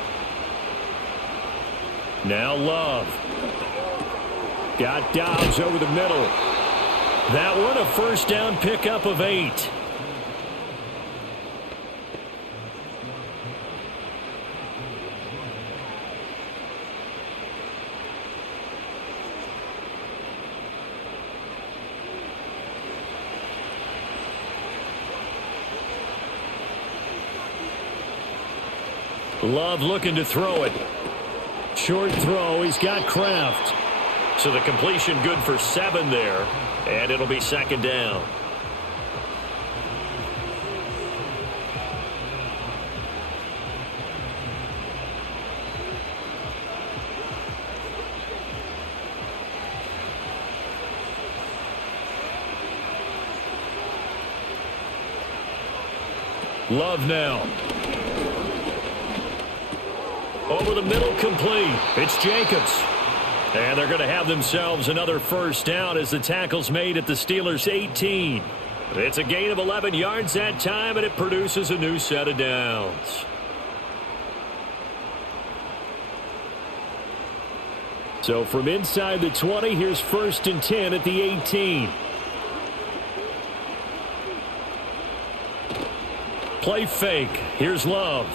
Now Love. Got Dobbs over the middle. That one a first down pickup of 8. Love looking to throw it. Short throw. He's got Kraft. So the completion good for 7 there. And it'll be second down. Love now. Over the middle, complete. It's Jacobs. And they're going to have themselves another first down as the tackle's made at the Steelers' 18. It's a gain of 11 yards that time, and it produces a new set of downs. So from inside the 20, here's first and 10 at the 18. Play fake. Here's Love.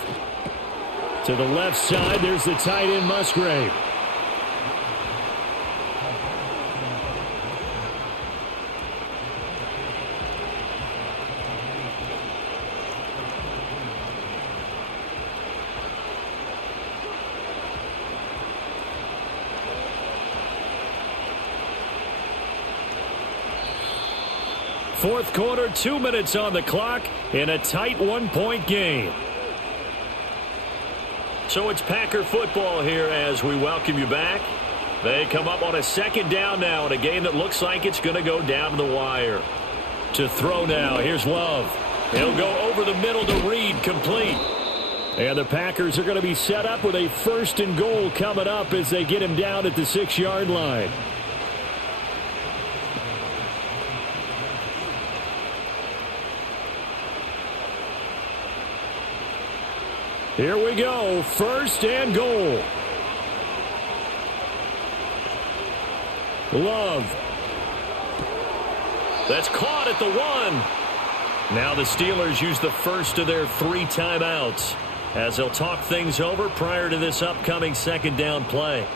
To the left side, there's the tight end Musgrave. Fourth quarter, 2 minutes on the clock in a tight 1-point game. So it's Packer football here as we welcome you back. They come up on a second down now in a game that looks like it's going to go down to the wire. To throw now, here's Love. He'll go over the middle to Reed, complete. And the Packers are going to be set up with a first and goal coming up as they get him down at the 6-yard line. Here we go, first and goal. Love. That's caught at the 1. Now the Steelers use the first of their 3 timeouts as they'll talk things over prior to this upcoming second down play.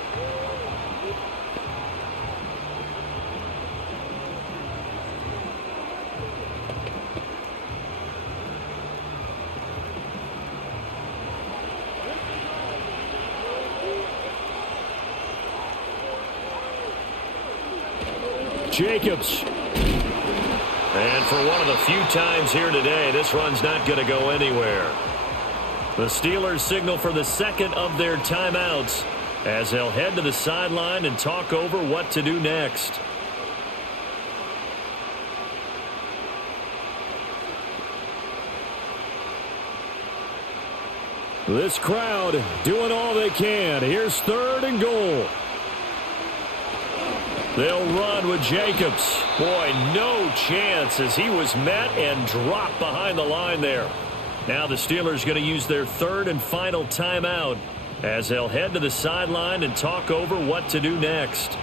Jacobs. And for one of the few times here today, this run's not going to go anywhere. The Steelers signal for the second of their timeouts as they'll head to the sideline and talk over what to do next. This crowd doing all they can. Here's third and goal. They'll run with Jacobs. Boy, no chance as he was met and dropped behind the line there. Now the Steelers going to use their third and final timeout as they'll head to the sideline and talk over what to do next.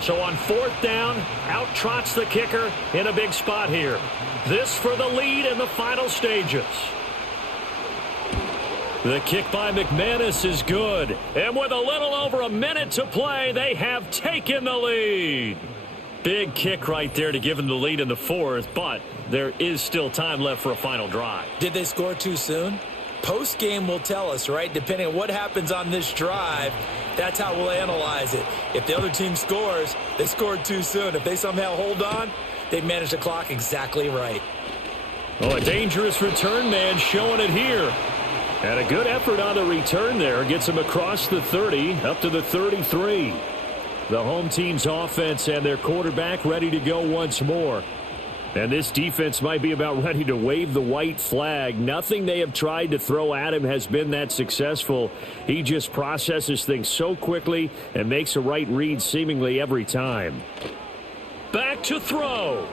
So on fourth down, out trots the kicker in a big spot here. This for the lead in the final stages. The kick by McManus is good. And with a little over a minute to play, they have taken the lead. Big kick right there to give them the lead in the fourth, but there is still time left for a final drive. Did they score too soon? Post-game will tell us, right? Depending on what happens on this drive, that's how we'll analyze it. If the other team scores, they scored too soon. If they somehow hold on, they managed the clock exactly right. Oh, a dangerous return man showing it here. And a good effort on the return there. Gets him across the 30, up to the 33. The home team's offense and their quarterback ready to go once more. And this defense might be about ready to wave the white flag. Nothing they have tried to throw at him has been that successful. He just processes things so quickly and makes a right read seemingly every time. Back to throw.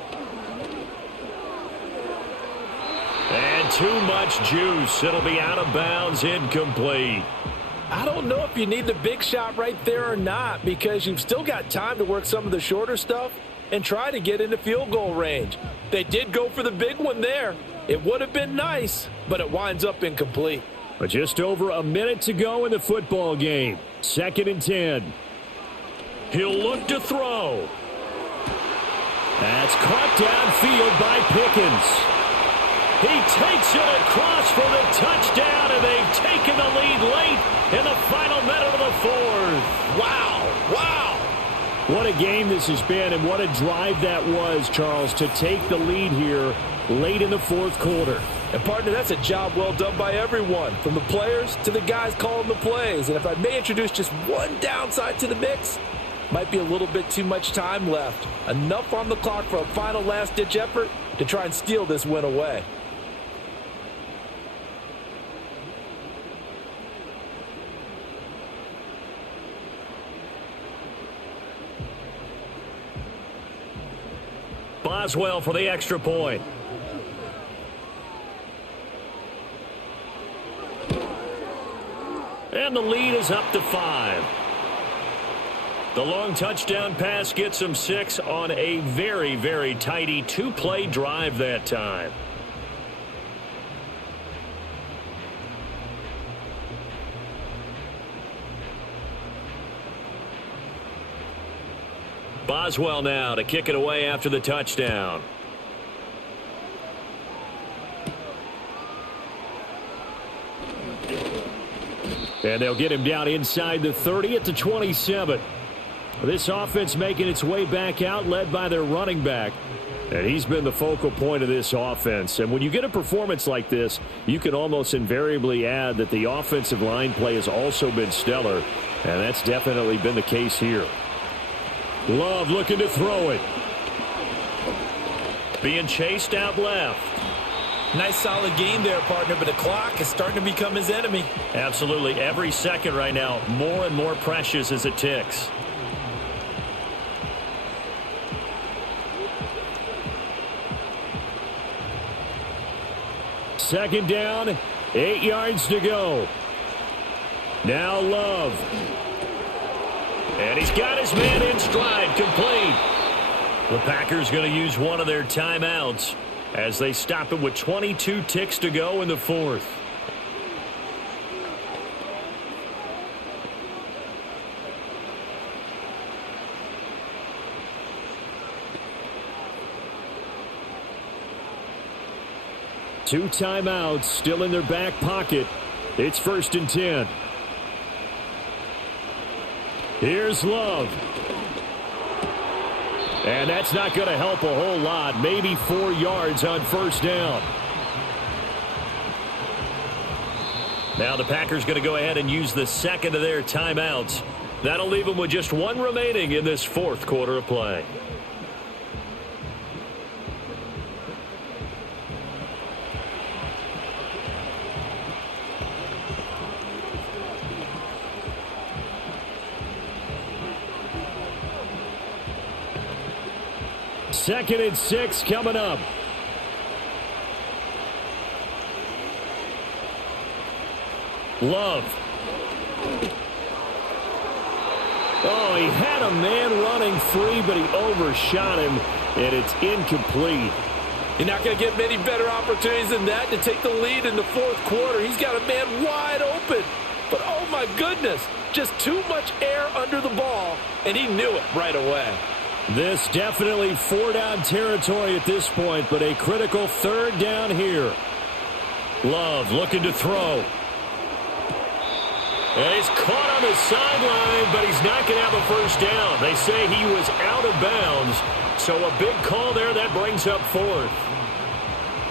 And too much juice. It'll be out of bounds, incomplete. I don't know if you need the big shot right there or not, because you've still got time to work some of the shorter stuff and try to get into field goal range. They did go for the big one there. It would have been nice, but it winds up incomplete. But just over a minute to go in the football game. 2nd and 10. He'll look to throw. That's caught downfield by Pickens. He takes it across for the touchdown, and they've taken the lead late in the final minute of the 4th. Wow. What a game this has been, and what a drive that was, Charles, to take the lead here late in the 4th quarter. And, partner, that's a job well done by everyone, from the players to the guys calling the plays. And if I may introduce just one downside to the mix, might be a little bit too much time left. Enough on the clock for a final last-ditch effort to try and steal this win away. Boswell for the extra point. And the lead is up to 5. The long touchdown pass gets them 6 on a very, very tidy 2-play drive that time. Boswell now to kick it away after the touchdown. And they'll get him down inside the 30 at the 27. This offense making its way back out, led by their running back. And he's been the focal point of this offense. And when you get a performance like this, you can almost invariably add that the offensive line play has also been stellar. And that's definitely been the case here. Love looking to throw it. Being chased out left. Nice solid game there, partner, but the clock is starting to become his enemy. Absolutely. Every second right now, more and more precious as it ticks. Second down, 8 yards to go. Now Love. And he's got his man in stride, complete. The Packers going to use one of their timeouts as they stop it with 22 ticks to go in the 4th. Two timeouts still in their back pocket. It's 1st and 10. Here's Love. And that's not going to help a whole lot. Maybe 4 yards on 1st down. Now the Packers going to go ahead and use the second of their timeouts. That'll leave them with just one remaining in this 4th quarter of play. Second and 6 coming up. Love. Oh, he had a man running free, but he overshot him, and it's incomplete. You're not going to get many better opportunities than that to take the lead in the 4th quarter. He's got a man wide open. But, oh, my goodness, just too much air under the ball, and he knew it right away. This definitely 4-down territory at this point, but a critical 3rd down here. Love looking to throw. And he's caught on the sideline, but he's not going to have a 1st down. They say he was out of bounds, so a big call there that brings up 4th.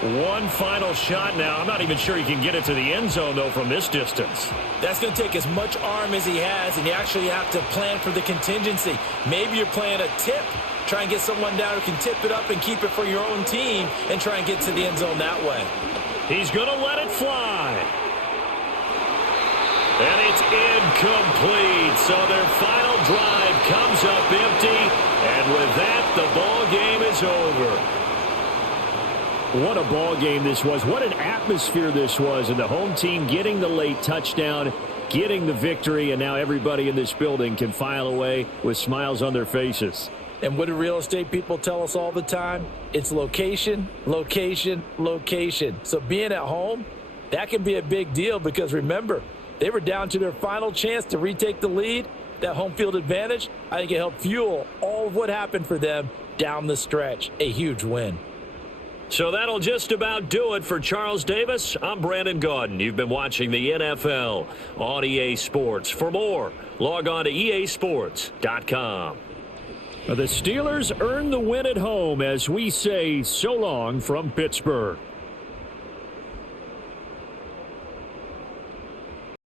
One final shot now. I'm not even sure he can get it to the end zone, though, from this distance. That's going to take as much arm as he has, and you actually have to plan for the contingency. Maybe you're playing a tip. Try and get someone down who can tip it up and keep it for your own team and try and get to the end zone that way. He's going to let it fly. And it's incomplete. So their final drive comes up empty. And with that, the ball game is over. What a ball game this was. What an atmosphere this was. And the home team getting the late touchdown, getting the victory, and now everybody in this building can file away with smiles on their faces. And what do real estate people tell us all the time? It's location, location, location. So being at home, that can be a big deal because remember, they were down to their final chance to retake the lead. That home field advantage, I think it helped fuel all of what happened for them down the stretch. A huge win. So that'll just about do it for Charles Davis. I'm Brandon Gaudin. You've been watching the NFL on EA Sports. For more, log on to easports.com. The Steelers earn the win at home as we say so long from Pittsburgh.